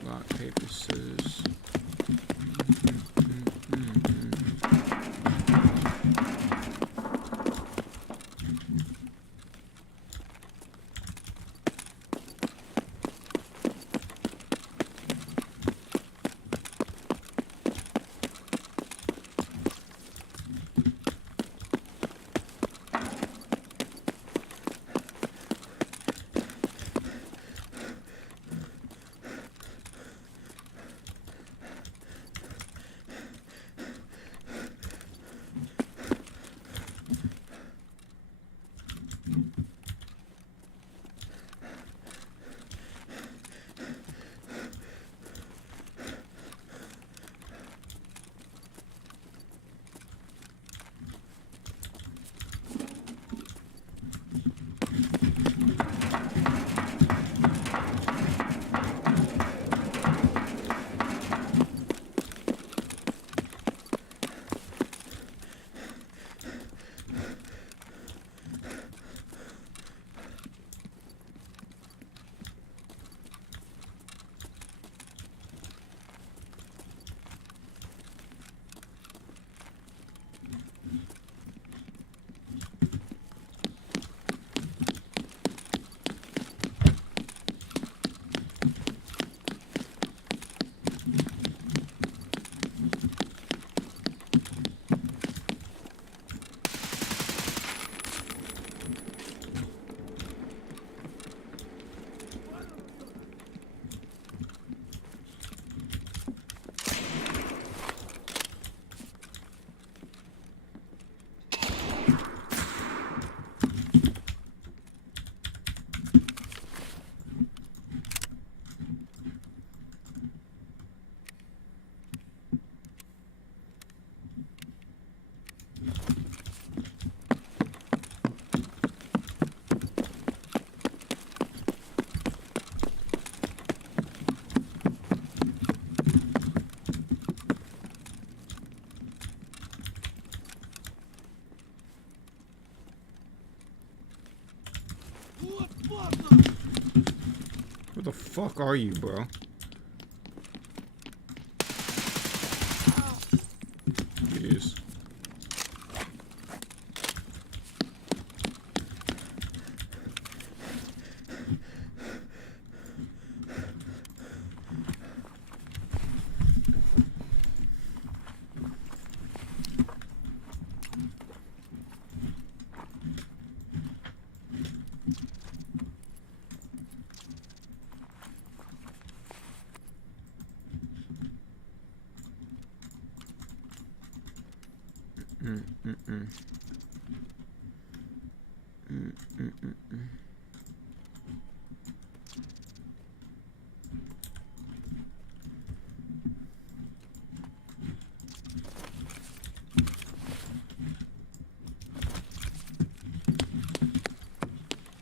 Rock, paper, scissors. Where the fuck are you, bro? Jeez.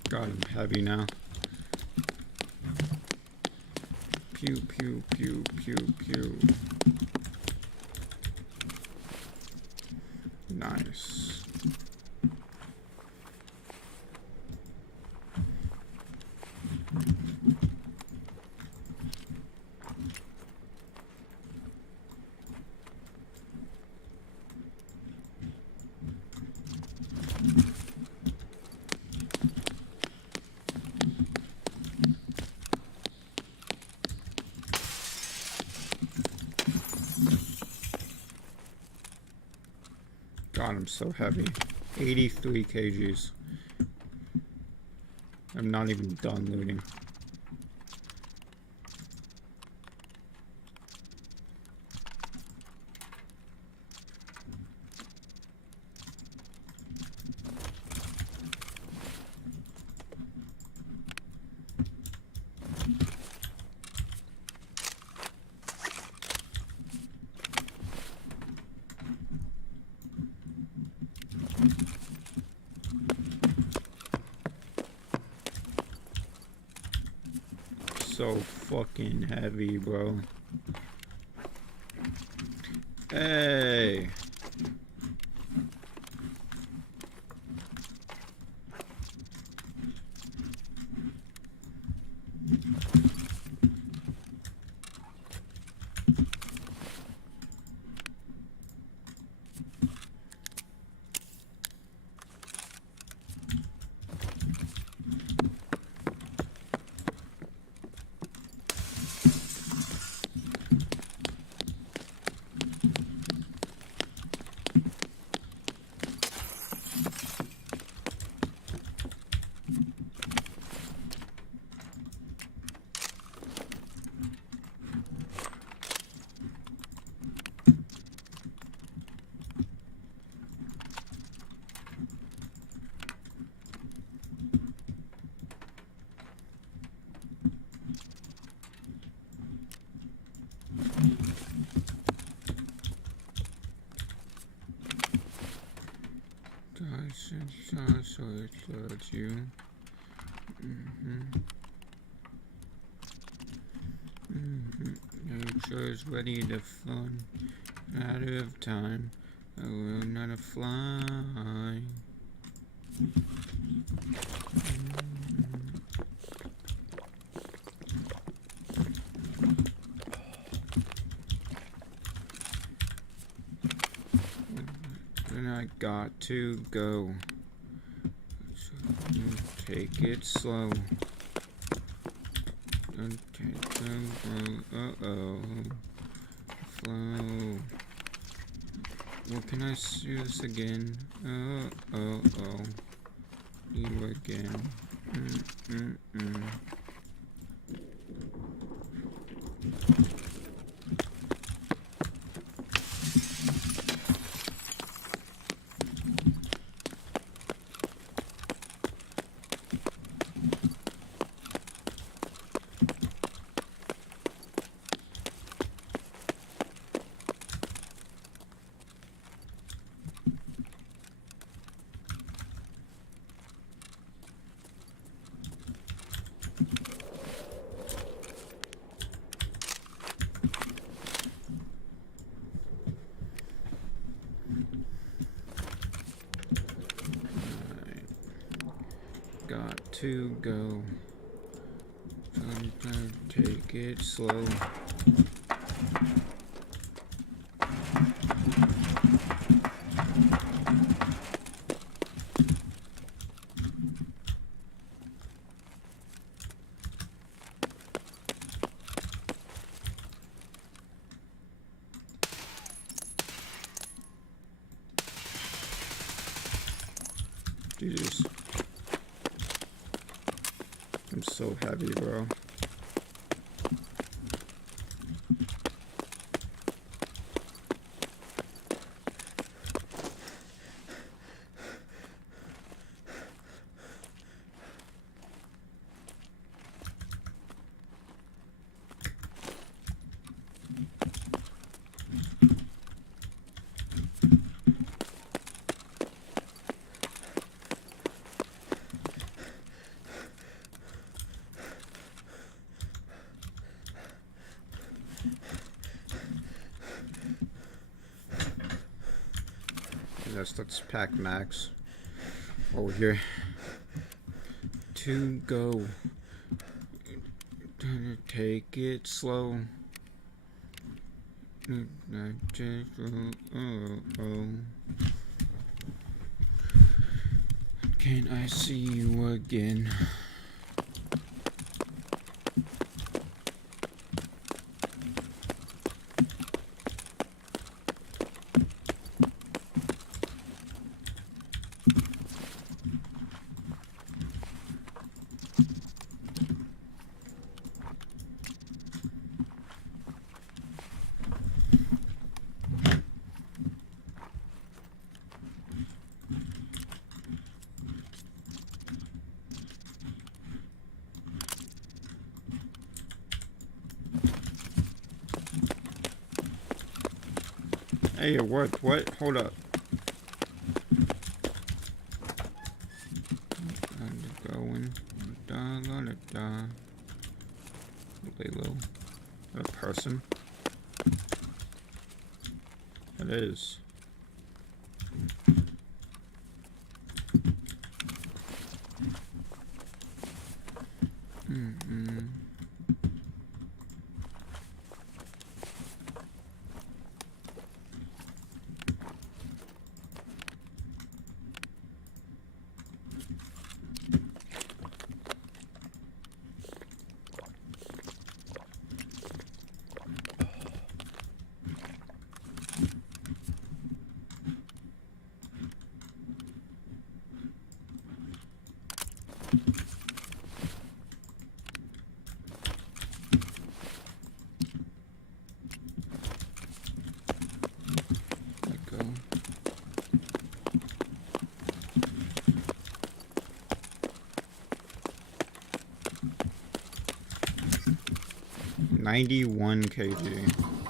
God, I'm heavy now. Pew, pew, pew, pew, pew. Nice. God, I'm so heavy. 83 kgs. I'm not even done looting. So fucking heavy, bro. Hey. So it loads you. Nature is ready to fun. Out of time. I will not fly. Then I got to go. So take it slow. Don't take uh-oh. Flow. Well, can I do this again? Oh. You again. Got to go. Sometimes take it slow. Jesus. I'm so heavy, bro. Let's pack max over here. To go. Take it slow. Can I see you again? Hey, what? Hold up. Going. Lay low. A person. It is. Let go. $91 kg.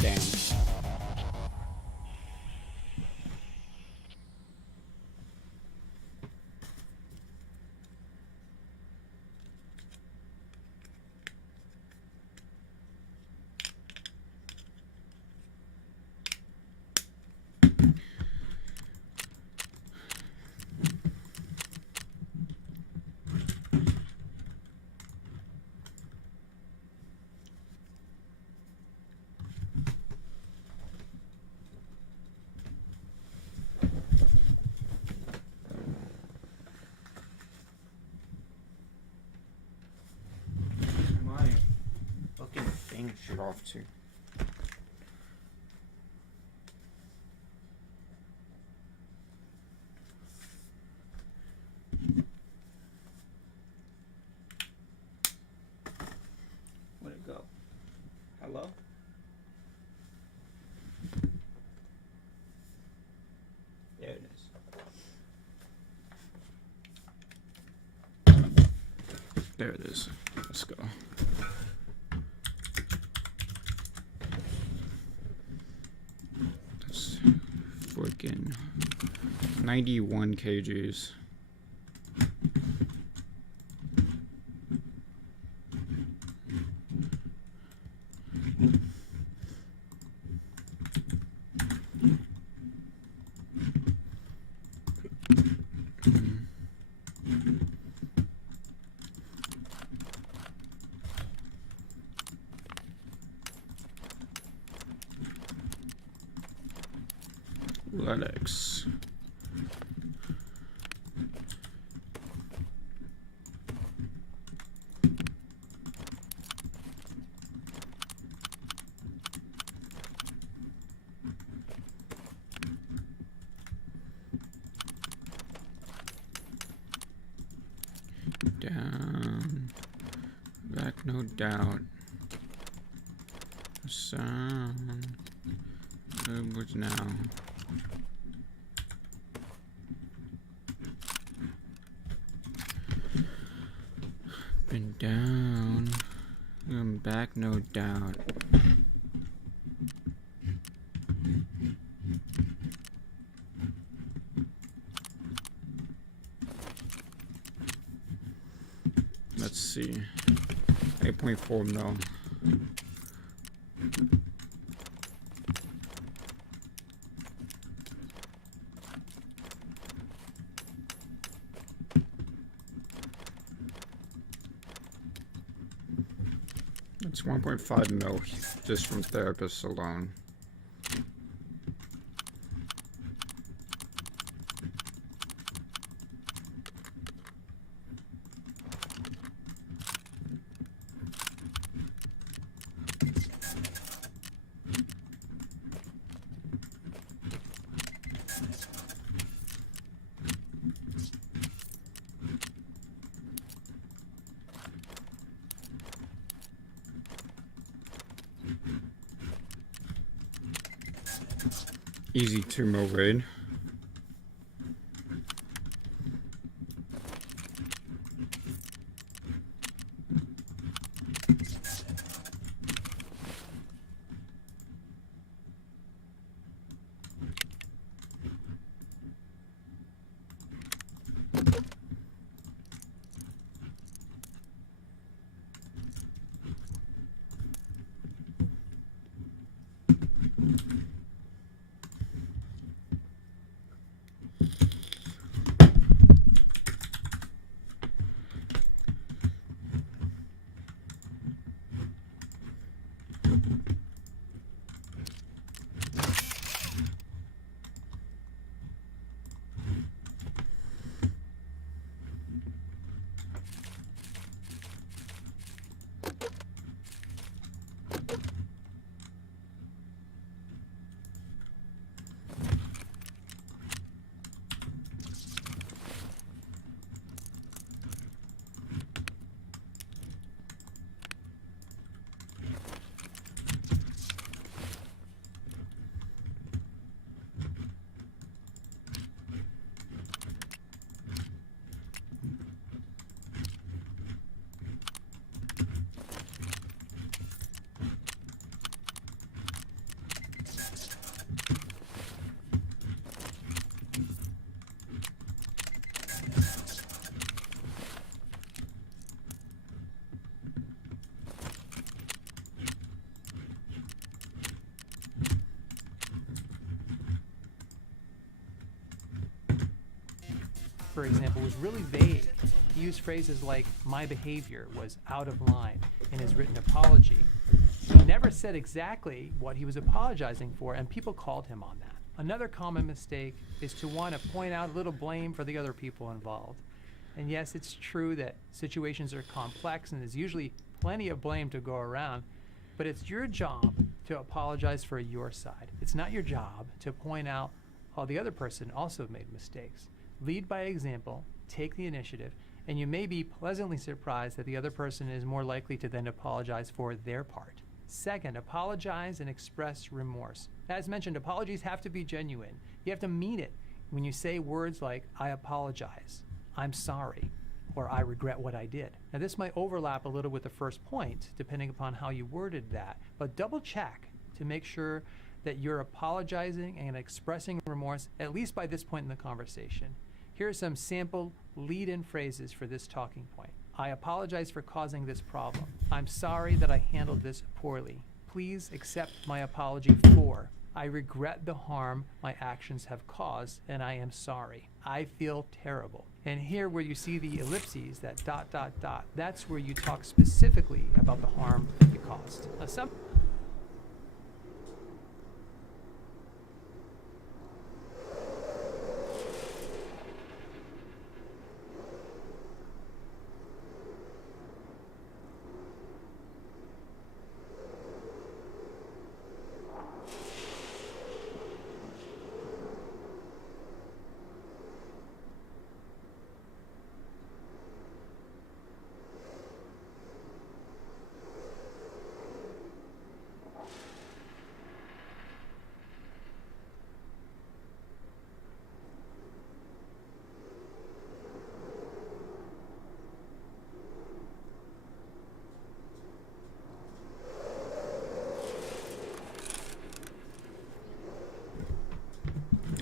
Damn. My fucking thing shut off too. Where'd it go? Hello? There it is. There it is. Let's go. That's freaking 91 kgs. Linux. Down. Back, no doubt. Sound. Language now. Been down. I'm back, no doubt. Let's see. 8.4 mil. It's 1.5 mil just from therapists alone. Easy 2 mil raid. for example, was really vague. He used phrases like, "my behavior was out of line" in his written apology. He never said exactly what he was apologizing for, and people called him on that. Another common mistake is to want to point out a little blame for the other people involved. And yes, it's true that situations are complex and there's usually plenty of blame to go around, but it's your job to apologize for your side. It's not your job to point out how the other person also made mistakes. Lead by example, take the initiative, and you may be pleasantly surprised that the other person is more likely to then apologize for their part. Second, apologize and express remorse. As mentioned, apologies have to be genuine. You have to mean it when you say words like, "I apologize," "I'm sorry," or "I regret what I did." Now, this might overlap a little with the first point, depending upon how you worded that, but double check to make sure that you're apologizing and expressing remorse, at least by this point in the conversation. Here are some sample lead-in phrases for this talking point. "I apologize for causing this problem. I'm sorry that I handled this poorly. Please accept my apology for. I regret the harm my actions have caused, and I am sorry. I feel terrible." And here where you see the ellipses, that ... that's where you talk specifically about the harm you caused. Now,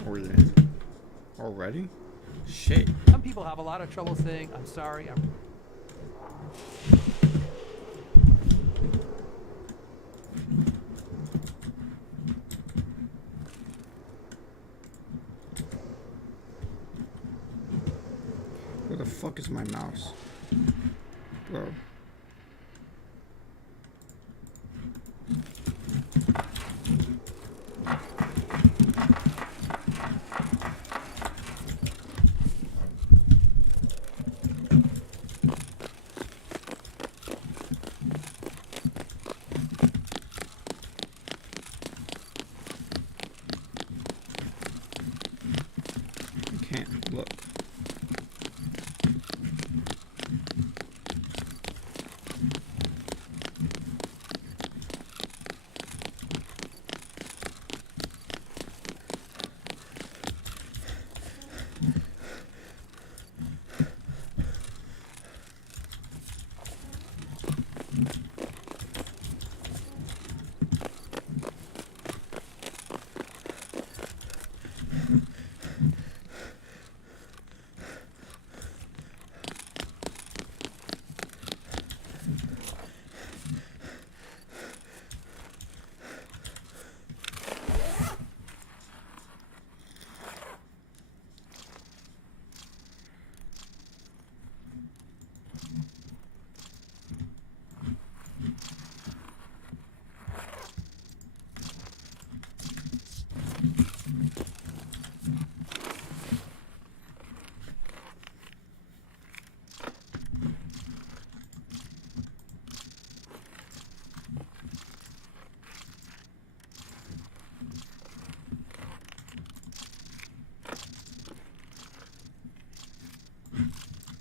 We're in already? Shit. some people have a lot of trouble saying, "I'm sorry, I'm..." Where the fuck is my mouse? Bro. I can't look.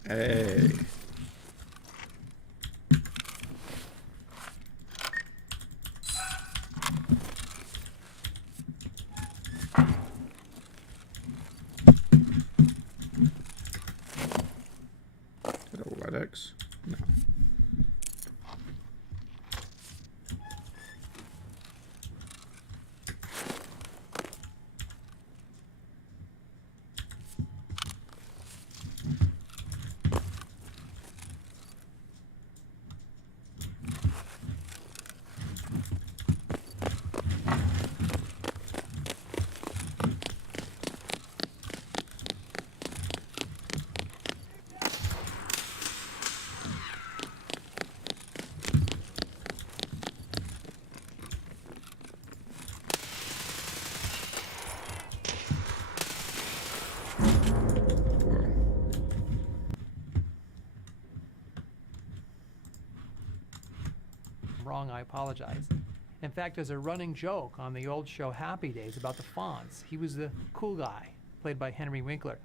Hey. Is it a wet X? No. wrong, I apologize. In fact, there's a running joke on the old show Happy Days about the Fonz. He was the cool guy, played by Henry Winkler.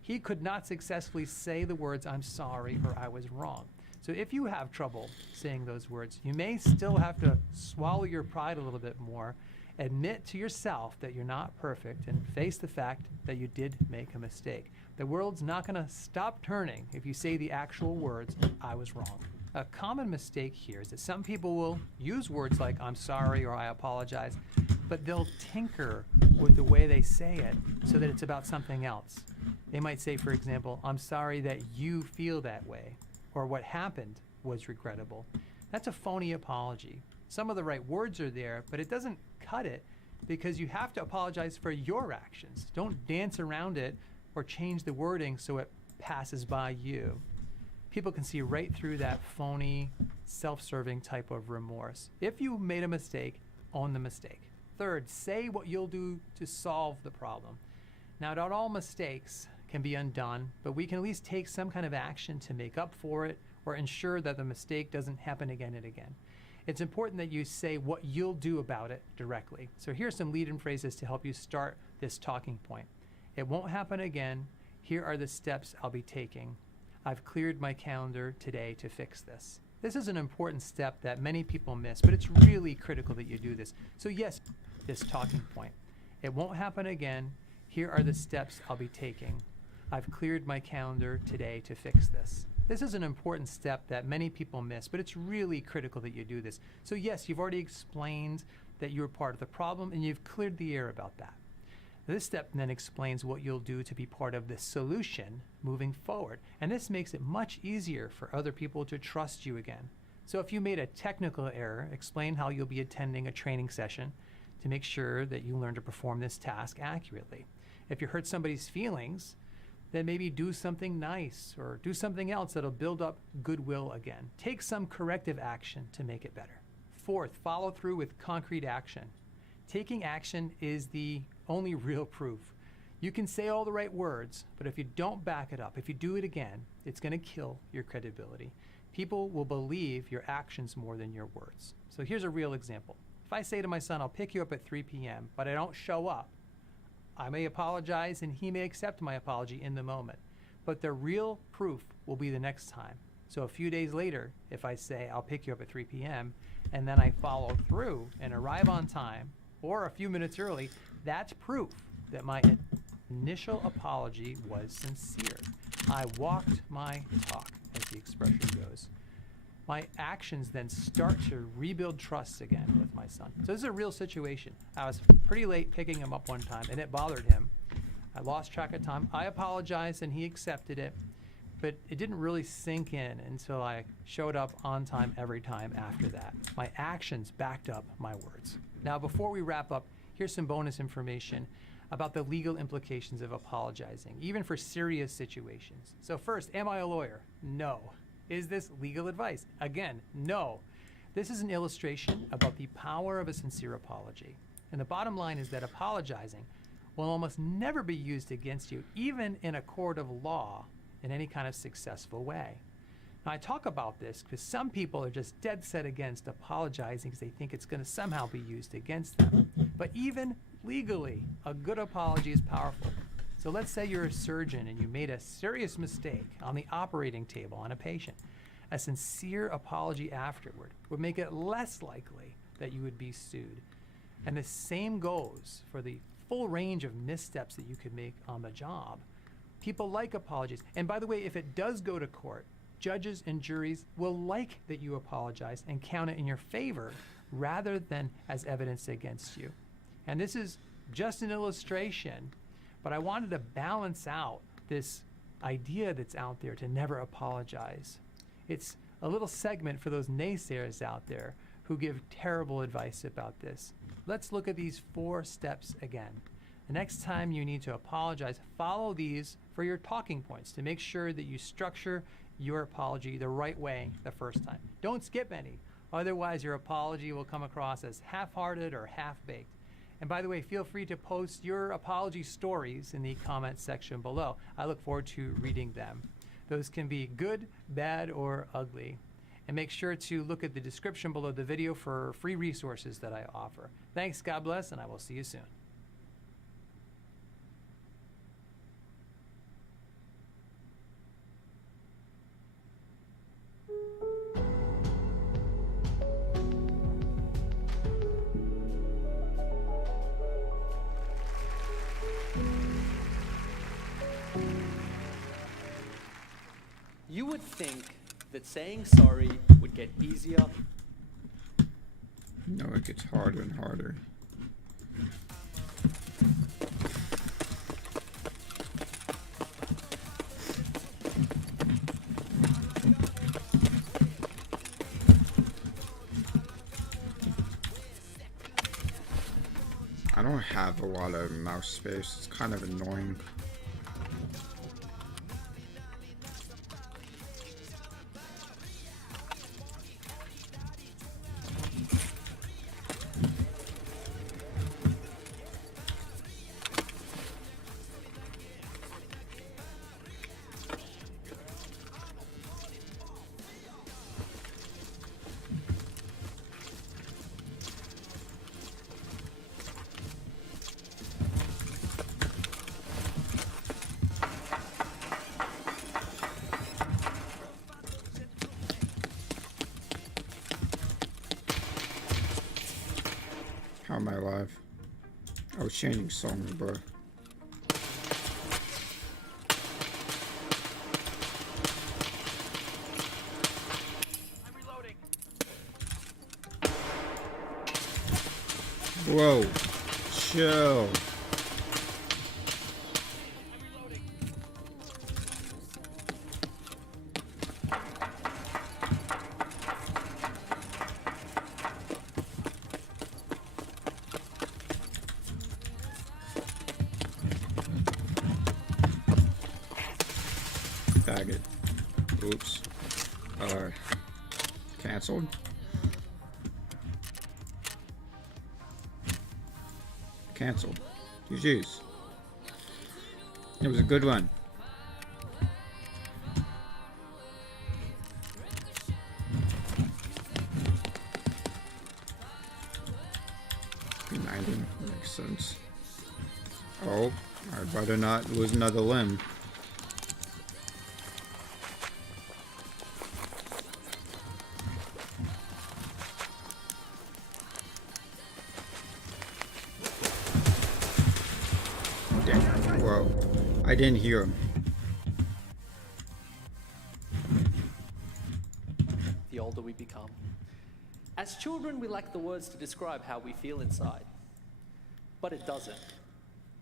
He could not successfully say the words, I'm sorry, or I was wrong. So if you have trouble saying those words, you may still have to swallow your pride a little bit more, admit to yourself that you're not perfect, and face the fact that you did make a mistake. The world's not going to stop turning if you say the actual words, I was wrong. A common mistake here is that some people will use words like I'm sorry or I apologize, but they'll tinker with the way they say it so that it's about something else. They might say, for example, I'm sorry that you feel that way, or what happened was regrettable. That's a phony apology. Some of the right words are there, but it doesn't cut it because you have to apologize for your actions. Don't dance around it or change the wording so it passes by you. People can see right through that phony, self-serving type of remorse. If you made a mistake, own the mistake. Third, say what you'll do to solve the problem. Now, not all mistakes can be undone, but we can at least take some kind of action to make up for it or ensure that the mistake doesn't happen again and again. It's important that you say what you'll do about it directly. So here's some lead-in phrases to help you start this talking point. It won't happen again. Here are the steps I'll be taking. I've cleared my calendar today to fix this. This is an important step that many people miss, but it's really critical that you do this. So yes, this talking point. It won't happen again. Here are the steps I'll be taking. I've cleared my calendar today to fix this. This is an important step that many people miss, but it's really critical that you do this. So yes, you've already explained that you're part of the problem and you've cleared the air about that. This step then explains what you'll do to be part of the solution moving forward. And this makes it much easier for other people to trust you again. So if you made a technical error, explain how you'll be attending a training session to make sure that you learn to perform this task accurately. If you hurt somebody's feelings, then maybe do something nice or do something else that'll build up goodwill again. Take some corrective action to make it better. Fourth, follow through with concrete action. Taking action is the only real proof. You can say all the right words, but if you don't back it up, if you do it again, it's going to kill your credibility. People will believe your actions more than your words. So here's a real example. If I say to my son, I'll pick you up at 3 p.m., but I don't show up, I may apologize and he may accept my apology in the moment. But the real proof will be the next time. So a few days later, if I say, I'll pick you up at 3 p.m., and then I follow through and arrive on time, or a few minutes early, that's proof that my initial apology was sincere. I walked my talk, as the expression goes. My actions then start to rebuild trust again with my son. So this is a real situation. I was pretty late picking him up one time, and it bothered him. I lost track of time. I apologized, and he accepted it, but it didn't really sink in until I showed up on time every time after that. My actions backed up my words. Now, before we wrap up, here's some bonus information about the legal implications of apologizing, even for serious situations. So first, am I a lawyer? No. Is this legal advice? Again, no. This is an illustration about the power of a sincere apology. And the bottom line is that apologizing will almost never be used against you, even in a court of law, in any kind of successful way. Now, I talk about this because some people are just dead set against apologizing because they think it's going to somehow be used against them. But even legally, a good apology is powerful. So let's say you're a surgeon and you made a serious mistake on the operating table on a patient. A sincere apology afterward would make it less likely that you would be sued. And the same goes for the full range of missteps that you could make on the job. People like apologies. And by the way, if it does go to court, judges and juries will like that you apologize and count it in your favor rather than as evidence against you. And this is just an illustration, but I wanted to balance out this idea that's out there to never apologize. It's a little segment for those naysayers out there who give terrible advice about this. Let's look at these 4 steps again. The next time you need to apologize, follow these for your talking points to make sure that you structure your apology the right way the first time. Don't skip any, otherwise your apology will come across as half-hearted or half-baked. And by the way, feel free to post your apology stories in the comment section below. I look forward to reading them. Those can be good, bad, or ugly. And make sure to look at the description below the video for free resources that I offer. Thanks, God bless, and I will see you soon. You would think that saying sorry would get easier. No, it gets harder and harder. I don't have a lot of mouse space. It's kind of annoying. How am I alive? I was changing songs, bro. Whoa, chill. Faggot. Oops. Cancelled. Cancelled. GG's. It was a good one. P90 makes sense. Oh, I'd better not lose another limb. Whoa, I didn't hear him. The older we become. As children, we lack the words to describe how we feel inside. But it doesn't.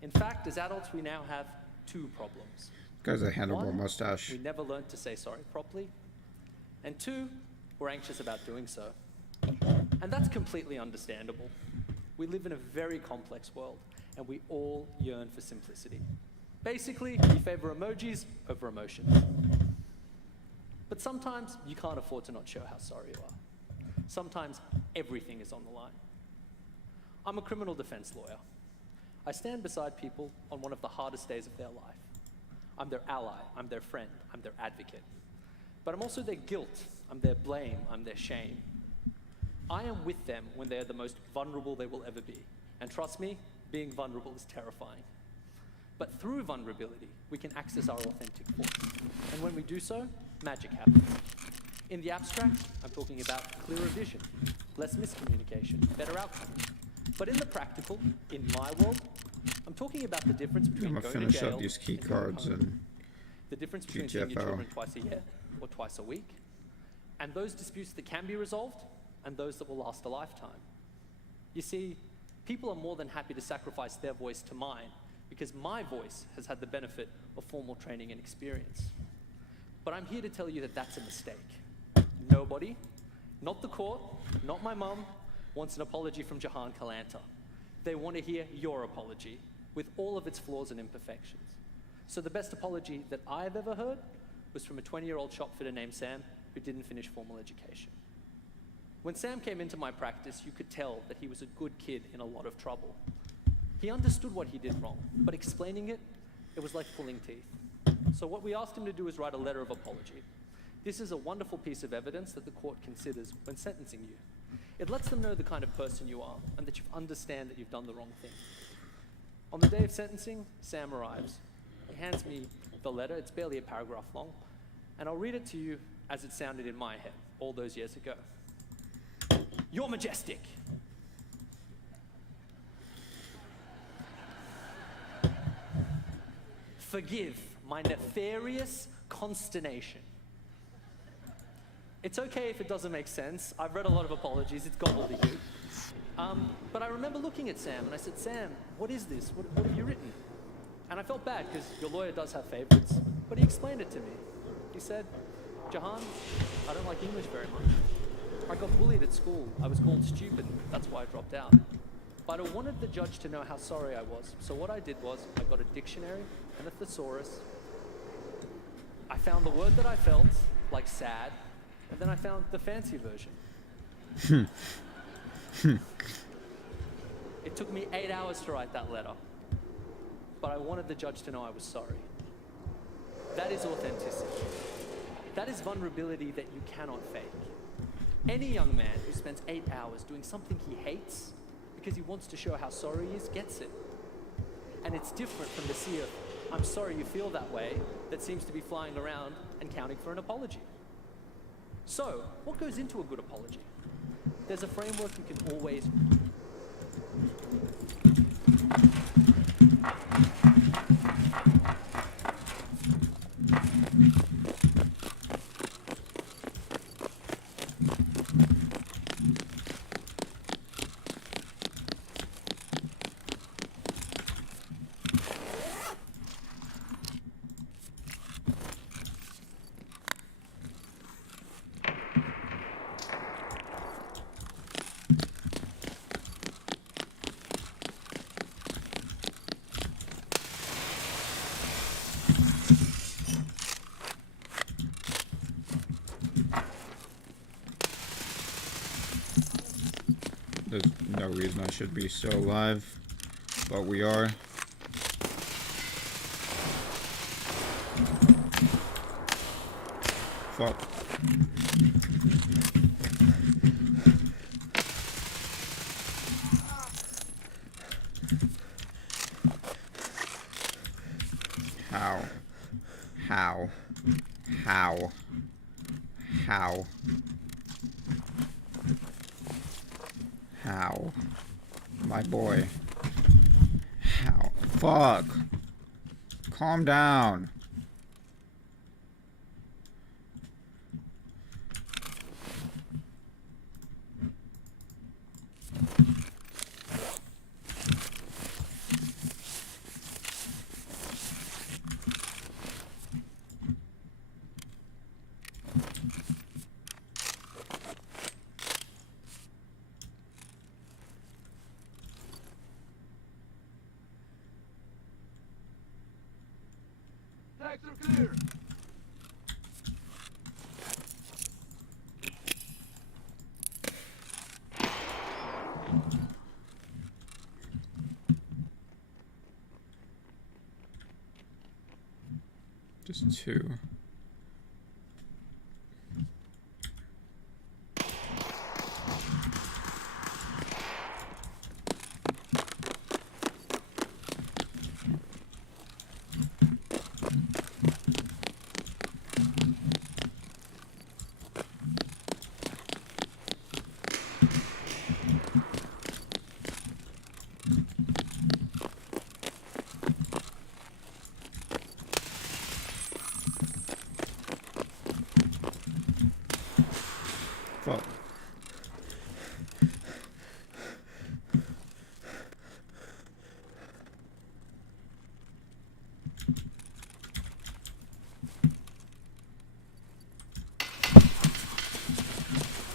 In fact, as adults, we now have two problems. Guy's a Hannibal One, mustache. we never learned to say sorry properly. And two, we're anxious about doing so. And that's completely understandable. We live in a very complex world, and we all yearn for simplicity. Basically, we favor emojis over emotions. But sometimes you can't afford to not show how sorry you are. Sometimes everything is on the line. I'm a criminal defense lawyer. I stand beside people on one of the hardest days of their life. I'm their ally, I'm their friend, I'm their advocate. But I'm also their guilt, I'm their blame, I'm their shame. I am with them when they are the most vulnerable they will ever be. And trust me, being vulnerable is terrifying. But through vulnerability, we can access our authentic force. And when we do so, magic happens. In the abstract, I'm talking about clearer vision, less miscommunication, better outcomes. But in the practical, in my world, I'm talking about the difference between I'm going gonna to finish jail up these key and going cards home. and The difference between seeing your GTFO. children twice a year or twice a week, and those disputes that can be resolved, and those that will last a lifetime. You see, people are more than happy to sacrifice their voice to mine because my voice has had the benefit of formal training and experience. But I'm here to tell you that that's a mistake. Nobody, not the court, not my mum, wants an apology from Jahan Kalanta. They want to hear your apology with all of its flaws and imperfections. So the best apology that I've ever heard was from a 20-year-old shopfitter named Sam who didn't finish formal education. When Sam came into my practice, you could tell that he was a good kid in a lot of trouble. He understood what he did wrong, but explaining it, it was like pulling teeth. So what we asked him to do is write a letter of apology. This is a wonderful piece of evidence that the court considers when sentencing you. It lets them know the kind of person you are and that you understand that you've done the wrong thing. On the day of sentencing, Sam arrives. He hands me the letter. It's barely a paragraph long, and I'll read it to you as it sounded in my head all those years ago. You're majestic. Forgive my nefarious consternation. It's okay if it doesn't make sense. I've read a lot of apologies. It's gobbledygook. But I remember looking at Sam and I said, Sam, what is this? What have you written? And I felt bad because your lawyer does have favorites, but he explained it to me. He said, Jahan, I don't like English very much. I got bullied at school. I was called stupid. That's why I dropped out. But I wanted the judge to know how sorry I was. So what I did was I got a dictionary and a thesaurus. I found the word that I felt, like sad, and then I found the fancy version. It took me 8 hours to write that letter, but I wanted the judge to know I was sorry. That is authenticity. That is vulnerability that you cannot fake. Any young man who spends 8 hours doing something he hates because he wants to show how sorry he is gets it. And it's different from the sea of, I'm sorry you feel that way, that seems to be flying around and counting for an apology. So, what goes into a good apology? There's a framework you can always... There's no reason I should be still alive, but we are. Fuck. How? How? How? How? How? My boy. How? Fuck. Calm down. Just two. Fuck.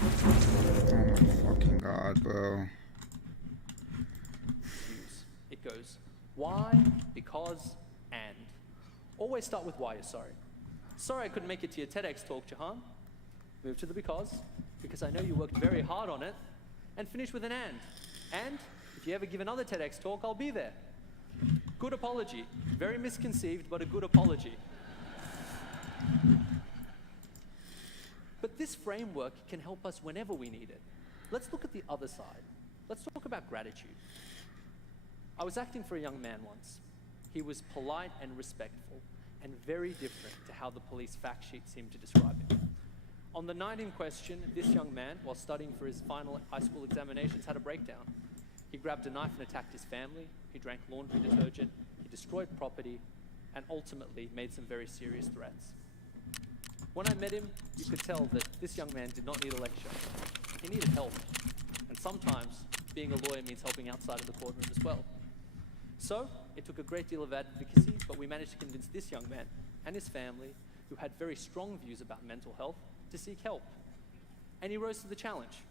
Oh my fucking god, bro. It goes, why, because, and. Always start with why you're sorry. Sorry I couldn't make it to your TEDx talk, Jahan. Move to the because I know you worked very hard on it, and finish with an and. And if you ever give another TEDx talk, I'll be there. Good apology. Very misconceived, but a good apology. But this framework can help us whenever we need it. Let's look at the other side. Let's talk about gratitude. I was acting for a young man once. He was polite and respectful, and very different to how the police fact sheet seemed to describe him. On the night in question, this young man, while studying for his final high school examinations, had a breakdown. He grabbed a knife and attacked his family. He drank laundry detergent. He destroyed property, and ultimately made some very serious threats. When I met him, you could tell that this young man did not need a lecture. He needed help. And sometimes, being a lawyer means helping outside of the courtroom as well. So, it took a great deal of advocacy, but we managed to convince this young man and his family, who had very strong views about mental health, to seek help. And he rose to the challenge.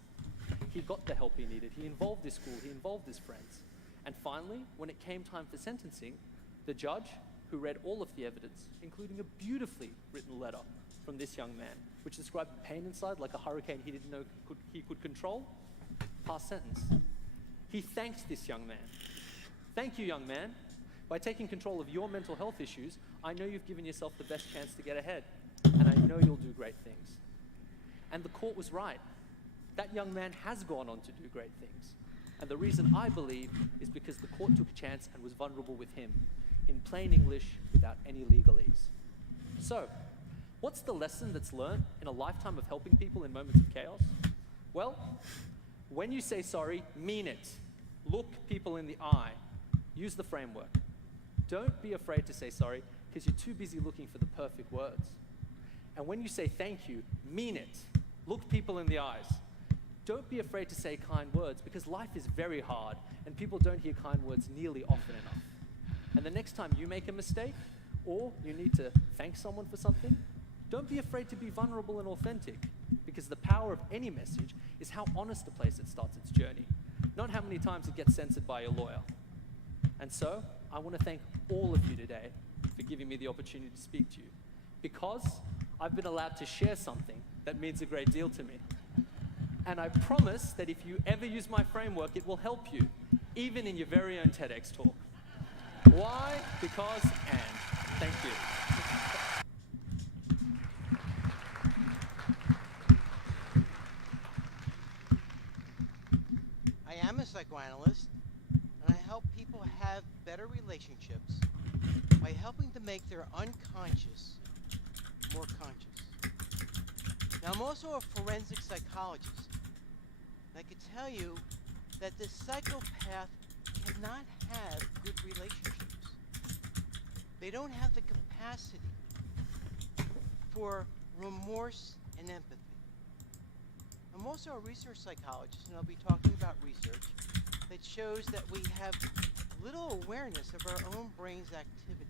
He got the help he needed. He involved his school. He involved his friends. And finally, when it came time for sentencing, the judge, who read all of the evidence, including a beautifully written letter from this young man, which described the pain inside like a hurricane he didn't know he could control, passed sentence. He thanked this young man. Thank you, young man. By taking control of your mental health issues, I know you've given yourself the best chance to get ahead, and I know you'll do great things. And the court was right. That young man has gone on to do great things. And the reason I believe is because the court took a chance and was vulnerable with him, in plain English, without any legalese. So, what's the lesson that's learned in a lifetime of helping people in moments of chaos? Well, when you say sorry, mean it. Look people in the eye. Use the framework. Don't be afraid to say sorry because you're too busy looking for the perfect words. And when you say thank you, mean it. Look people in the eyes. Don't be afraid to say kind words because life is very hard and people don't hear kind words nearly often enough. And the next time you make a mistake or you need to thank someone for something, don't be afraid to be vulnerable and authentic because the power of any message is how honest a place it starts its journey, not how many times it gets censored by your lawyer. And so, I want to thank all of you today for giving me the opportunity to speak to you, because I've been allowed to share something that means a great deal to me. And I promise that if you ever use my framework, it will help you, even in your very own TEDx talk. Why? Because, and. Thank you. I am a psychoanalyst, and I help people have better relationships by helping to make their unconscious more conscious. Now, I'm also a forensic psychologist, and I can tell you that the psychopath cannot have good relationships. They don't have the capacity for remorse and empathy. I'm also a research psychologist, and I'll be talking about research that shows that we have little awareness of our own brain's activities.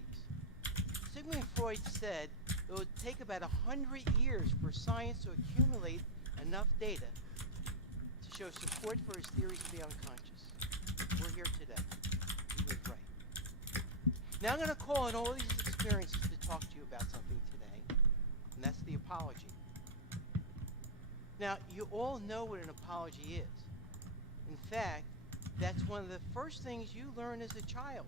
Sigmund Freud said it would take about 100 years for science to accumulate enough data to show support for his theories of the unconscious. We're here today. He was right. Now I'm going to call on all these experiences to talk to you about something today, and that's the apology. Now, you all know what an apology is. In fact, that's one of the first things you learn as a child.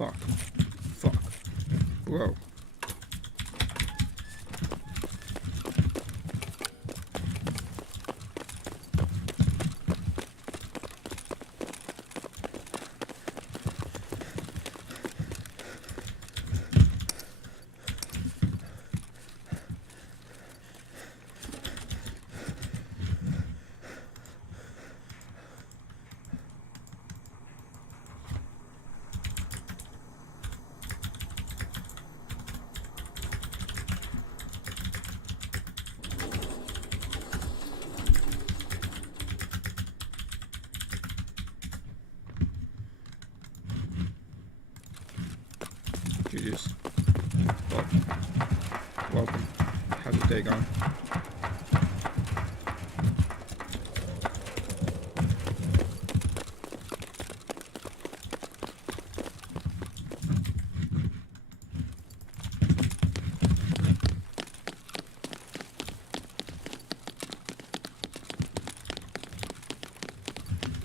Fuck. Fuck. Whoa. Jesus. Welcome. How's the day you going?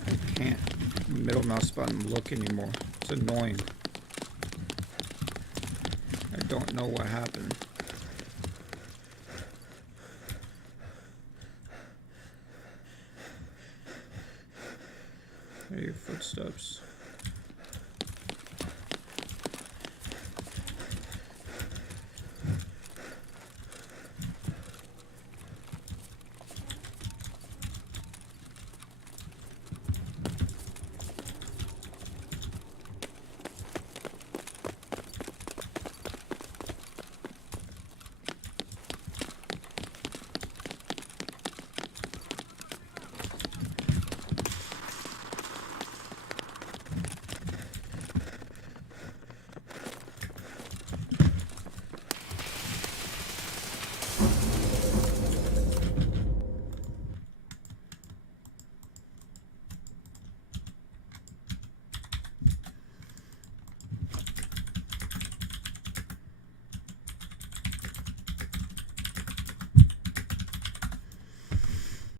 I can't middle mouse button look anymore. It's annoying. I don't know what happened. There are your footsteps.